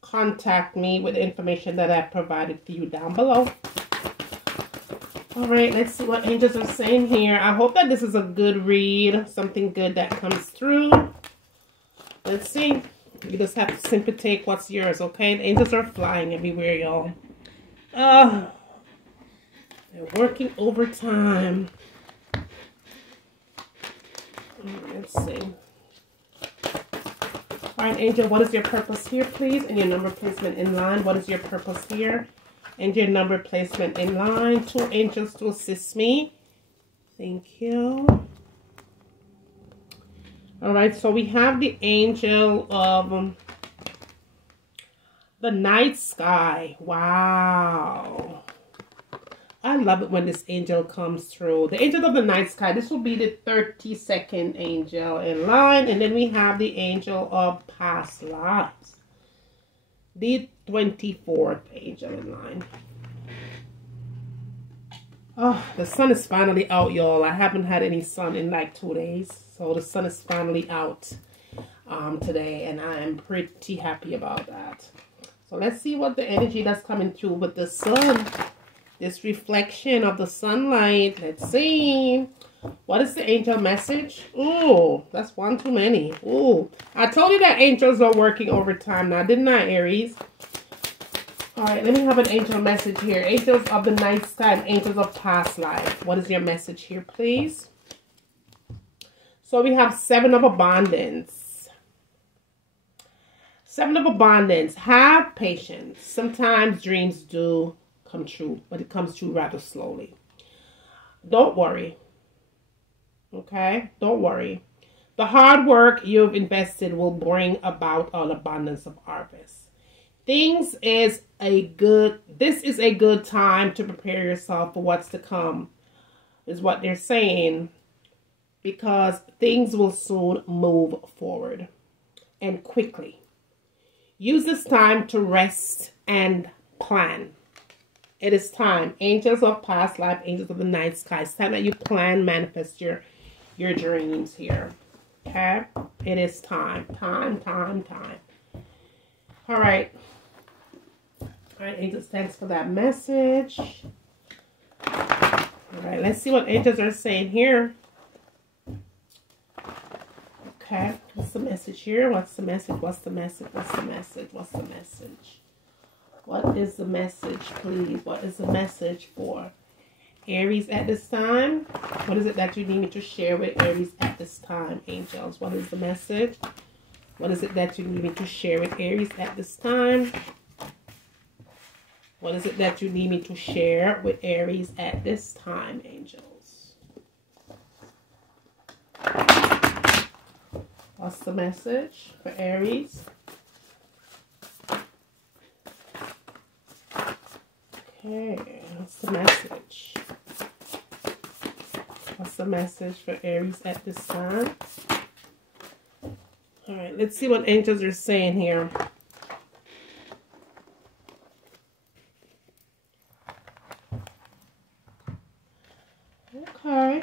contact me with the information that I've provided for you down below. All right, let's see what angels are saying here. I hope that this is a good read, something good that comes through. Let's see. You just have to simply take what's yours, okay? The angels are flying everywhere, y'all. They're working overtime. Let's see. All right, Angel, what is your purpose here, please? And your number placement in line. What is your purpose here? And your number placement in line. 2 angels to assist me. Thank you. All right, so we have the angel of the night sky. Wow. I love it when this angel comes through. The angel of the night sky. This will be the 32nd angel in line. And then we have the angel of past lives. The 24th angel in line. Oh, the sun is finally out, y'all. I haven't had any sun in like 2 days. So the sun is finally out today. And I am pretty happy about that. So let's see what the energy that's coming through with the sun. This reflection of the sunlight. Let's see. What is the angel message? Ooh, that's one too many. Ooh, I told you that angels are working overtime now, didn't I, Aries? All right, let me have an angel message here. Angels of the night sky and angels of past life. What is your message here, please? So we have 7 of abundance. 7 of abundance. Have patience. Sometimes dreams do come true, but it comes true rather slowly. Don't worry. Okay? Don't worry. The hard work you've invested will bring about an abundance of harvest. This is a good time to prepare yourself for what's to come, is what they're saying, because things will soon move forward and quickly. Use this time to rest and plan. It is time. Angels of past life, angels of the night sky. It's time that you plan, manifest your dreams here. Okay? It is time. Time. All right. All right, angels, thanks for that message. All right, let's see what angels are saying here. Okay, what's the message here? What's the message? What's the message? What's the message? What's the message? What is the message, please? What is the message for Aries at this time? What is it that you need me to share with Aries at this time, angels? What is the message? What is it that you need me to share with Aries at this time? What is it that you need me to share with Aries at this time, angels? What's the message for Aries? Okay, what's the message? What's the message for Aries at this time? All right, let's see what angels are saying here. Okay.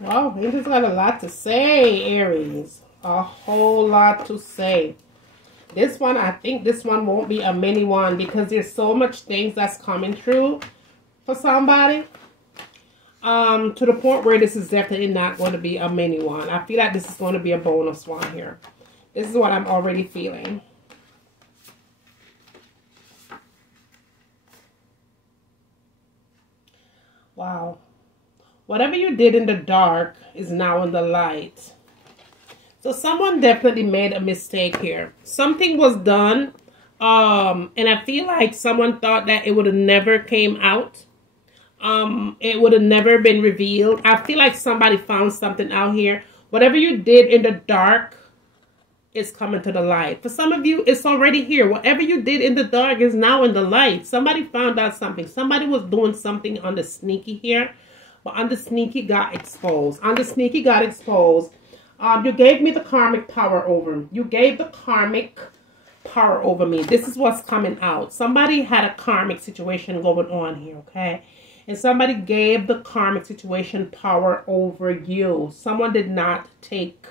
Wow, angels got a lot to say, Aries. A whole lot to say. This one, I think this one won't be a mini one because there's so much things that's coming through for somebody. To the point where this is definitely not going to be a mini one. I feel like this is going to be a bonus one here. This is what I'm already feeling. Wow. Whatever you did in the dark is now in the light. So someone definitely made a mistake here. Something was done. And I feel like someone thought that it would have never came out. It would have never been revealed. I feel like somebody found something out here. Whatever you did in the dark is coming to the light. For some of you, it's already here. Whatever you did in the dark is now in the light. Somebody found out something. Somebody was doing something on the sneaky here. But on the sneaky got exposed. On the sneaky got exposed. You gave me the karmic power over me. You gave the karmic power over me. This is what's coming out. Somebody had a karmic situation going on here, okay? And somebody gave the karmic situation power over you. Someone did not take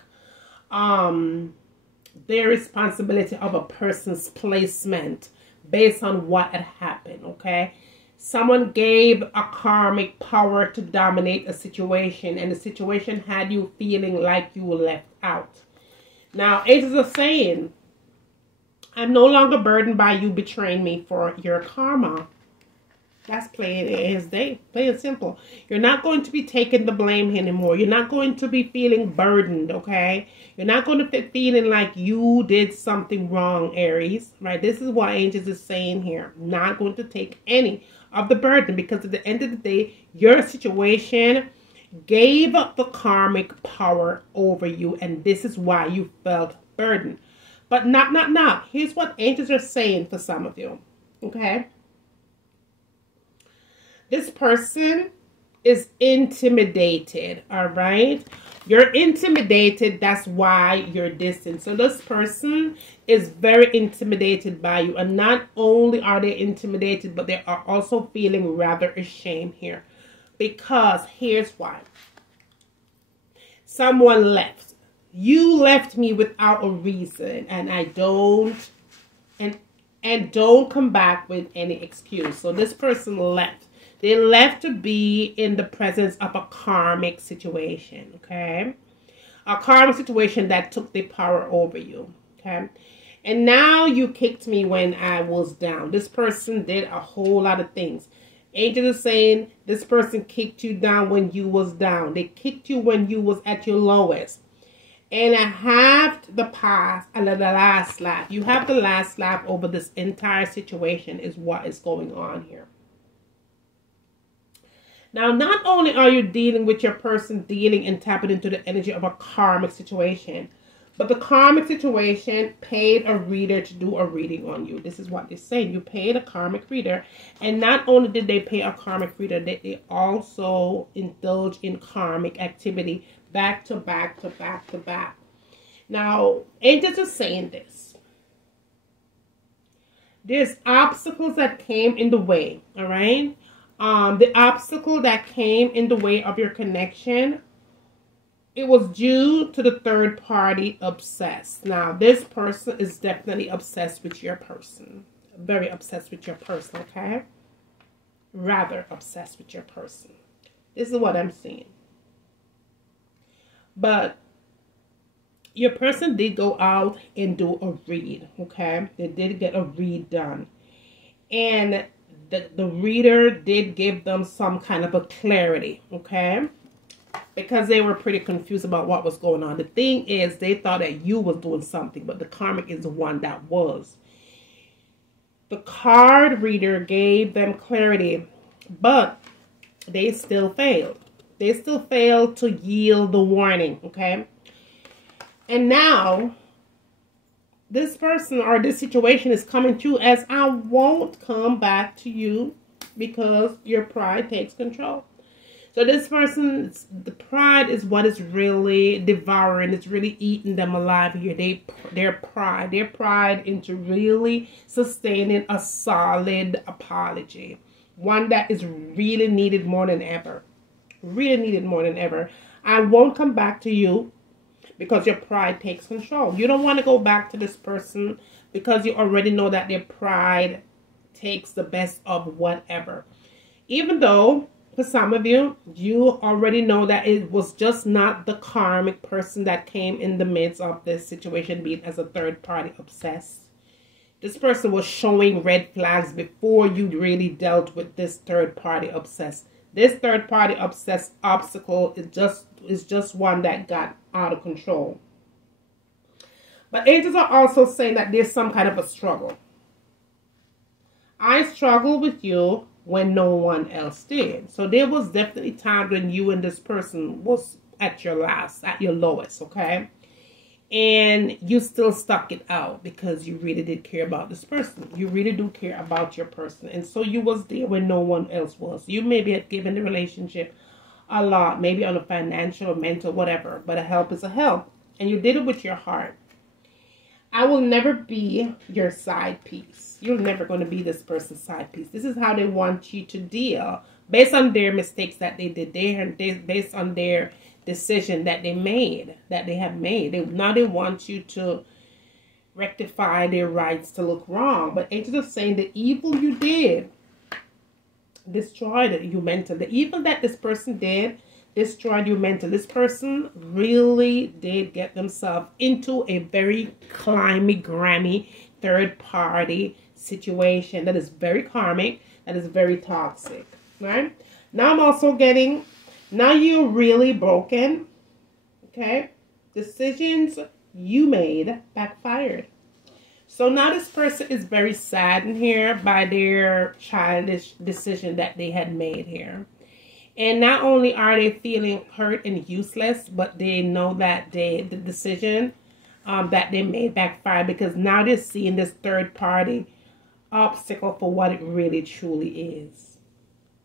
their responsibility of a person's placement based on what had happened, okay? Someone gave a karmic power to dominate a situation, and the situation had you feeling like you were left out. Now, angels are saying, I'm no longer burdened by you betraying me for your karma. That's plain as day, plain and simple. You're not going to be taking the blame anymore. You're not going to be feeling burdened, okay? You're not going to be feeling like you did something wrong, Aries, right? This is what Angels is saying here. Not going to take any of the burden, because at the end of the day, your situation gave up the karmic power over you, and this is why you felt burdened. But not. Here's what Angels are saying for some of you, okay? This person is intimidated, all right? You're intimidated, that's why you're distant. So this person is very intimidated by you. And not only are they intimidated, but they are also feeling rather ashamed here. Because here's why. Someone left. You left me without a reason, and I don't, and don't come back with any excuse. So this person left. They left to be in the presence of a karmic situation, okay? A karmic situation that took the power over you, okay? And now you kicked me when I was down. This person did a whole lot of things. Angel is saying this person kicked you down when you was down. They kicked you when you was at your lowest. And I have the past and the last laugh. You have the last laugh over this entire situation is what is going on here. Now, not only are you dealing with your person dealing and tapping into the energy of a karmic situation, but the karmic situation paid a reader to do a reading on you. This is what they're saying. You paid a karmic reader. And not only did they pay a karmic reader, they also indulge in karmic activity back to back to back to back. Now, Angels are saying this. There's obstacles that came in the way, all right? The obstacle that came in the way of your connection, it was due to the third party obsessed. Now, this person is definitely obsessed with your person. Very obsessed with your person, okay? Rather obsessed with your person. This is what I'm seeing. But your person did go out and do a read, okay? They did get a read done. And the reader did give them some kind of a clarity, okay? Because they were pretty confused about what was going on. The thing is, they thought that you was doing something, but the karmic is the one that was. The card reader gave them clarity, but they still failed. They still failed to yield the warning, okay? And now, this person or this situation is coming to you as I won't come back to you because your pride takes control. So this person's, the pride is what is really devouring. It's really eating them alive here. Their pride into really sustaining a solid apology. One that is really needed more than ever. Really needed more than ever. I won't come back to you because your pride takes control. You don't want to go back to this person because you already know that their pride takes the best of whatever. Even though, for some of you, you already know that it was just not the karmic person that came in the midst of this situation being as a third party obsessed. This person was showing red flags before you really dealt with this third party obsessed. This third party obsessed obstacle is just one that got out of control. But angels are also saying that there's some kind of a struggle. I struggled with you when no one else did. So there was definitely times when you and this person was at your lowest, okay? And you still stuck it out because you really did care about this person. You really do care about your person. And so you was there when no one else was. You maybe had given the relationship a lot, maybe on a financial, mental, whatever. But a help is a help. And you did it with your heart. I will never be your side piece. You're never going to be this person's side piece. This is how they want you to deal. Based on their mistakes that they did. Based on their decision that they have made. Now they want you to rectify their rights to look wrong. But angels are saying the evil you did destroyed you mentally. The evil that this person did destroyed you mentally. This person really did get themselves into a very climby, Grammy third party situation that is very karmic, that is very toxic, right? Now I'm also getting, now you're really broken, okay? Decisions you made backfired. So now this person is very saddened here by their childish decision that they had made here. And not only are they feeling hurt and useless, but they know that the decision that they made backfired, because now they're seeing this third party obstacle for what it really truly is,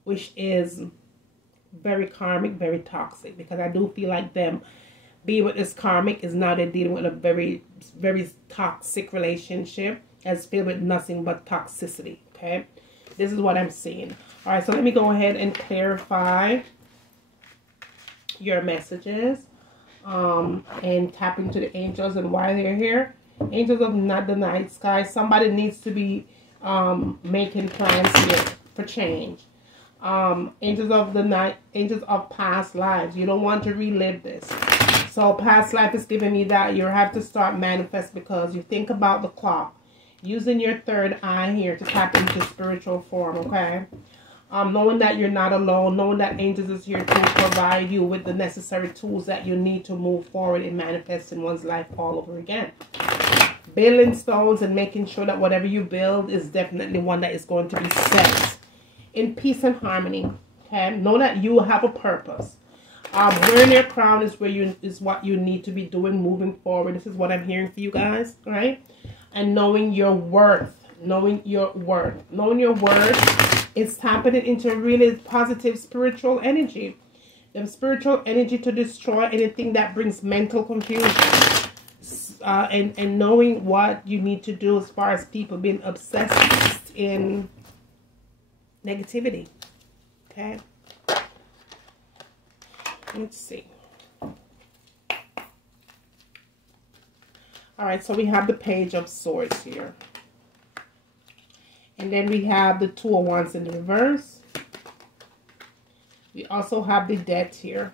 which is very karmic, very toxic. Because I do feel like them being with this karmic is now they're dealing with a very, very toxic relationship that's filled with nothing but toxicity, okay? This is what I'm seeing. All right, so let me go ahead and clarify your messages and tap into the angels and why they're here. Angels of not the night sky. Somebody needs to be making plans here for change. Angels of the night, angels of past lives. You don't want to relive this. So past life is giving me that you have to start manifest, because you think about the clock. Using your third eye here to tap into spiritual form, okay? Knowing that you're not alone, knowing that angels is here to provide you with the necessary tools that you need to move forward and manifest in one's life all over again. Building stones and making sure that whatever you build is definitely one that is going to be set in peace and harmony, okay? Know that you have a purpose. Wearing your crown is what you need to be doing moving forward. This is what I'm hearing for you guys, right? And knowing your worth, knowing your worth is tapping into really positive spiritual energy. The spiritual energy to destroy anything that brings mental confusion. And knowing what you need to do as far as people being obsessed in negativity. Okay. Let's see. All right, so we have the Page of Swords here. And then we have the Two of Wands in the reverse. We also have the Death here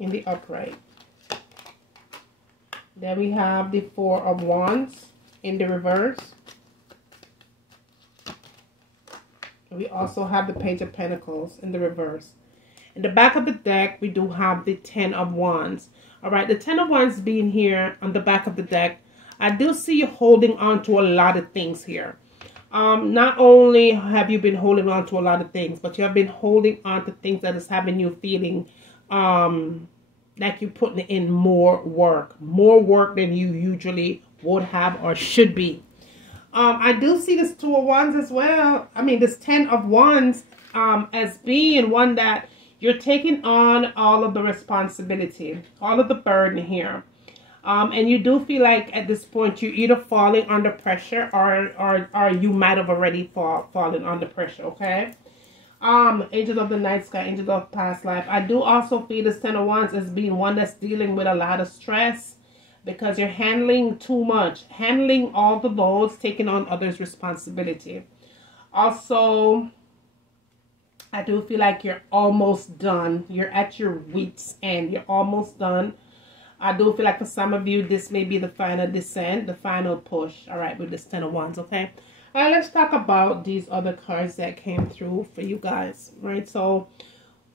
in the upright. Then we have the Four of Wands in the reverse. We also have the Page of Pentacles in the reverse. In the back of the deck, we do have the Ten of Wands. All right, the Ten of Wands being here on the back of the deck, I do see you holding on to a lot of things here. Not only have you been holding on to a lot of things, but you have been holding on to things that is having you feeling like you're putting in more work than you usually would have or should be. I do see this Two of Wands as well. I mean, this Ten of Wands as being one that you're taking on all of the responsibility, all of the burden here. And you do feel like at this point you're either falling under pressure or you might have already fallen under pressure, okay? Angels of the night sky, angels of past life. I do also feel this Ten of Wands as being one that's dealing with a lot of stress, because you're handling too much, handling all the loads, taking on others' responsibility. Also, I do feel like you're almost done. You're at your wits' end. You're almost done. I do feel like for some of you, this may be the final descent, the final push. All right, with this Ten of Wands, okay? All right, let's talk about these other cards that came through for you guys, right? So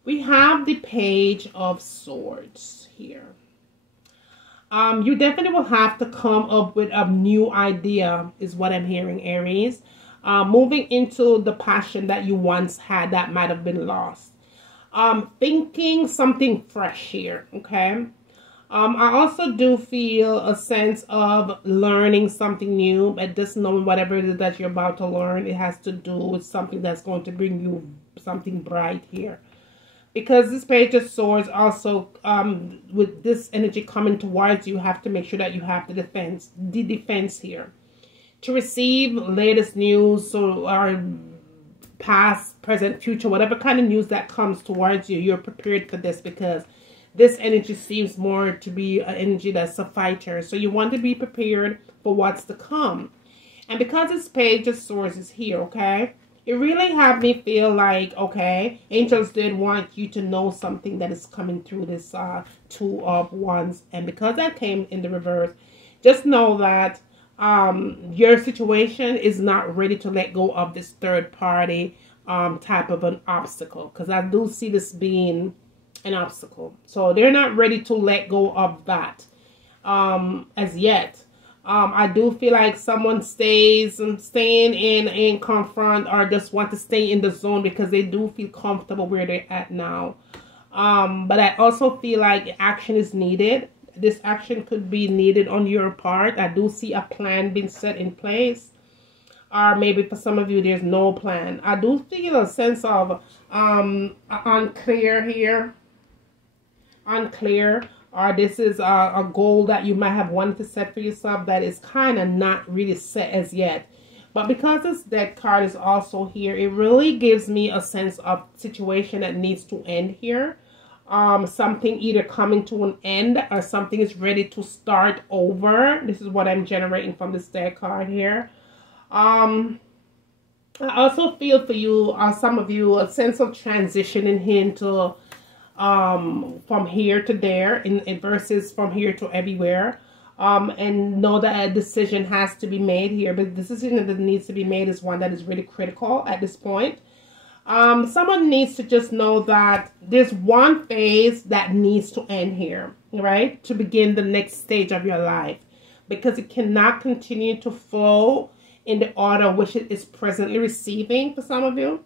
we have the Page of Swords here. You definitely will have to come up with a new idea, is what I'm hearing, Aries. Moving into the passion that you once had that might have been lost. Thinking something fresh here, okay? I also do feel a sense of learning something new, but just knowing whatever it is that you're about to learn, it has to do with something that's going to bring you something bright here. Because this Page of Swords also, with this energy coming towards you, have to make sure that you have the defense here. To receive latest news, so our past, present, future, whatever kind of news that comes towards you, you're prepared for this, because this energy seems more to be an energy that's a fighter. So you want to be prepared for what's to come. And because this Page of Swords is here, okay, it really had me feel like, okay, angels did want you to know something that is coming through this Two of Wands. And because that came in the reverse, just know that your situation is not ready to let go of this third party type of an obstacle, because I do see this being an obstacle. So they're not ready to let go of that as yet. I do feel like someone staying in confront, or just want to stay in the zone because they do feel comfortable where they're at now. But I also feel like action is needed. This action could be needed on your part. I do see a plan being set in place. Or maybe for some of you, there's no plan. I do feel a sense of unclear here. Unclear. Or this is a goal that you might have wanted to set for yourself that is kind of not really set as yet. But because this death card is also here, it really gives me a sense of situation that needs to end here. Something either coming to an end or something is ready to start over. This is what I'm generating from this deck card here. I also feel for you, some of you, a sense of transitioning into from here to there in versus from here to everywhere. And know that a decision has to be made here, but the decision that needs to be made is one that is really critical at this point. Someone needs to just know that there's one phase that needs to end here, right? To begin the next stage of your life, because it cannot continue to flow in the order which it is presently receiving for some of you.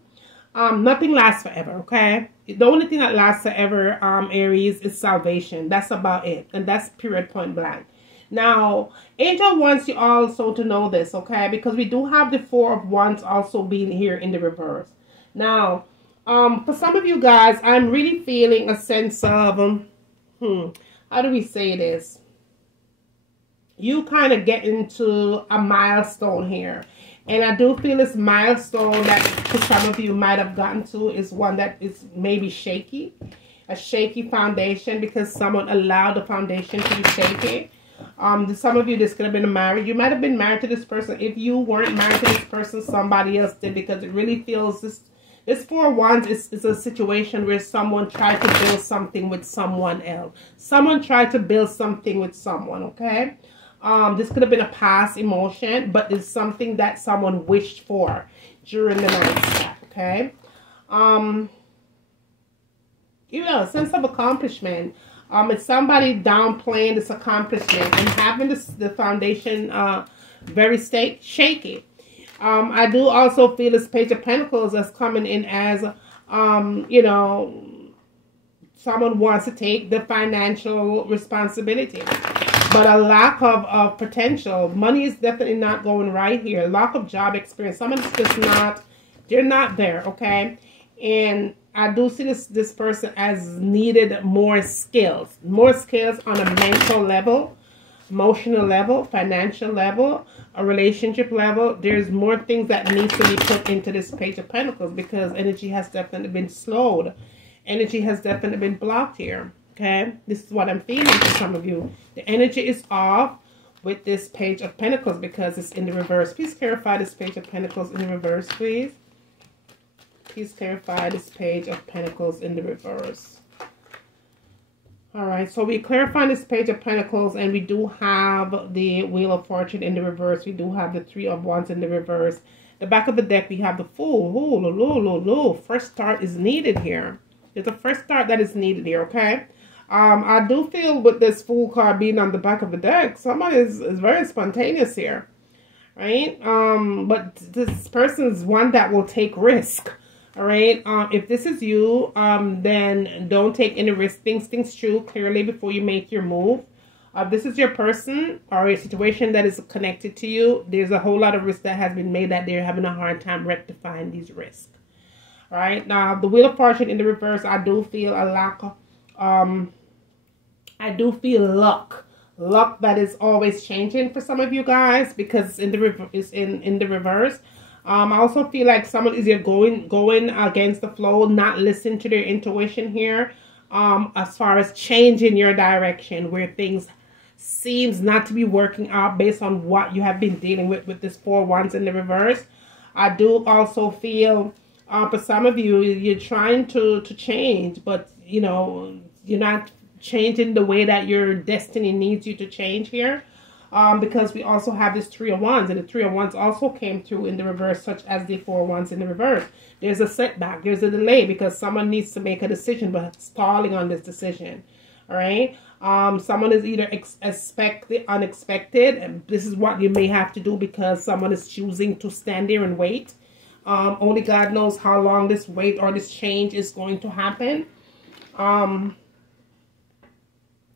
Nothing lasts forever, okay? The only thing that lasts forever, Aries, is salvation. That's about it. And that's period, point blank. Now, Angel wants you also to know this, okay? Because we do have the Four of Wands also being here in the reverse. Now, for some of you guys, I'm really feeling a sense of, how do we say this? You kind of get into a milestone here. And I do feel this milestone that for some of you might have gotten to is one that is maybe shaky. A shaky foundation because someone allowed the foundation to be shaky. Some of you, this could have been married. You might have been married to this person. If you weren't married to this person, somebody else did, because it really feels this Four of Wands is a situation where someone tried to build something with someone else. Someone tried to build something with someone, okay? This could have been a past emotion, but it's something that someone wished for during the night step, okay? You know, a sense of accomplishment. It's somebody downplaying this accomplishment and having the foundation very shaky. I do also feel this Page of Pentacles that's coming in as, you know, someone wants to take the financial responsibility. But a lack of potential. Money is definitely not going right here. Lack of job experience. Someone's just not, they're not there, okay? And I do see this person as needed more skills. More skills on a mental level, emotional level, financial level, a relationship level. There's more things that needs to be put into this Page of Pentacles because energy has definitely been slowed. Energy has definitely been blocked here. Okay, this is what I'm feeling for some of you. The energy is off with this Page of Pentacles because it's in the reverse. Please clarify this Page of Pentacles in the reverse, please. Please clarify this Page of Pentacles in the reverse. Alright, so we clarify this Page of Pentacles and we do have the Wheel of Fortune in the reverse. We do have the Three of Wands in the reverse. The back of the deck, we have the Fool. First start is needed here. There's a first start that is needed here, okay? I do feel with this Fool card being on the back of the deck, someone is very spontaneous here, right? But this person is one that will take risk, all right? If this is you, then don't take any risk. Things through clearly before you make your move. This is your person or a situation that is connected to you. There's a whole lot of risk that has been made that they're having a hard time rectifying these risks. All right, now the Wheel of Fortune in the reverse, I do feel a lack of, I do feel luck that is always changing for some of you guys because in the reverse. I also feel like someone is here going against the flow, not listening to their intuition here, as far as changing your direction where things seems not to be working out based on what you have been dealing with this Four of Wands in the reverse. I do also feel for some of you, you're trying to change, but you know, you're not changing the way that your destiny needs you to change here. because we also have this 3 of Wands, and the 3 of Wands also came through in the reverse, such as the 4 of Wands in the reverse. There's a setback, there's a delay, because someone needs to make a decision but stalling on this decision. All right, someone is either expect the unexpected, and this is what you may have to do because someone is choosing to stand there and wait. Only God knows how long this wait or this change is going to happen.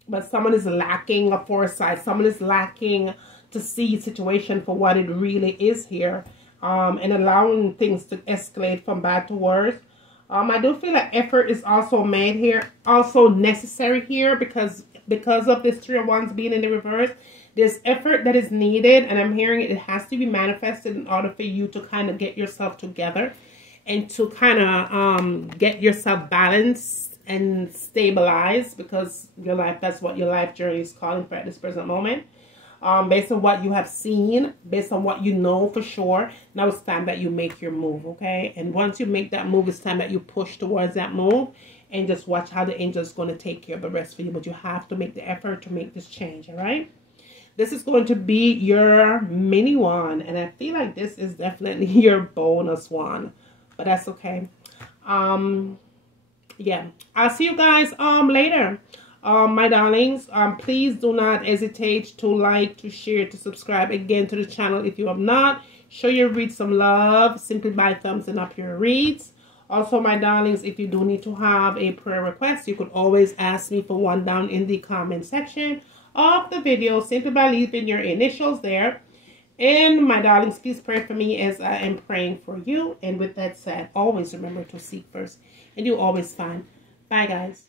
But someone is lacking a foresight. Someone is lacking to see the situation for what it really is here. And allowing things to escalate from bad to worse. I do feel like effort is also made here. Also necessary here because of this 3 of Wands being in the reverse. There's effort that is needed. And I'm hearing it has to be manifested in order for you to kind of get yourself together. And to kind of get yourself balanced and stabilize, because your life, that's what your life journey is calling for at this present moment. Based on what you have seen, based on what you know for sure, now it's time that you make your move, okay? And once you make that move, it's time that you push towards that move and just watch how the angel is going to take care of the rest for you. But you have to make the effort to make this change, all right? This is going to be your mini one, and I feel like this is definitely your bonus one, but that's okay. Yeah, I'll see you guys later, my darlings. Please do not hesitate to like, to share, to subscribe again to the channel if you have not. Show your read some love simply by thumbsing up your reads. Also, my darlings, if you do need to have a prayer request, you could always ask me for one down in the comment section of the video simply by leaving your initials there. And my darlings, please pray for me as I am praying for you. And with that said, always remember to seek first, and you'll always find. Bye, guys.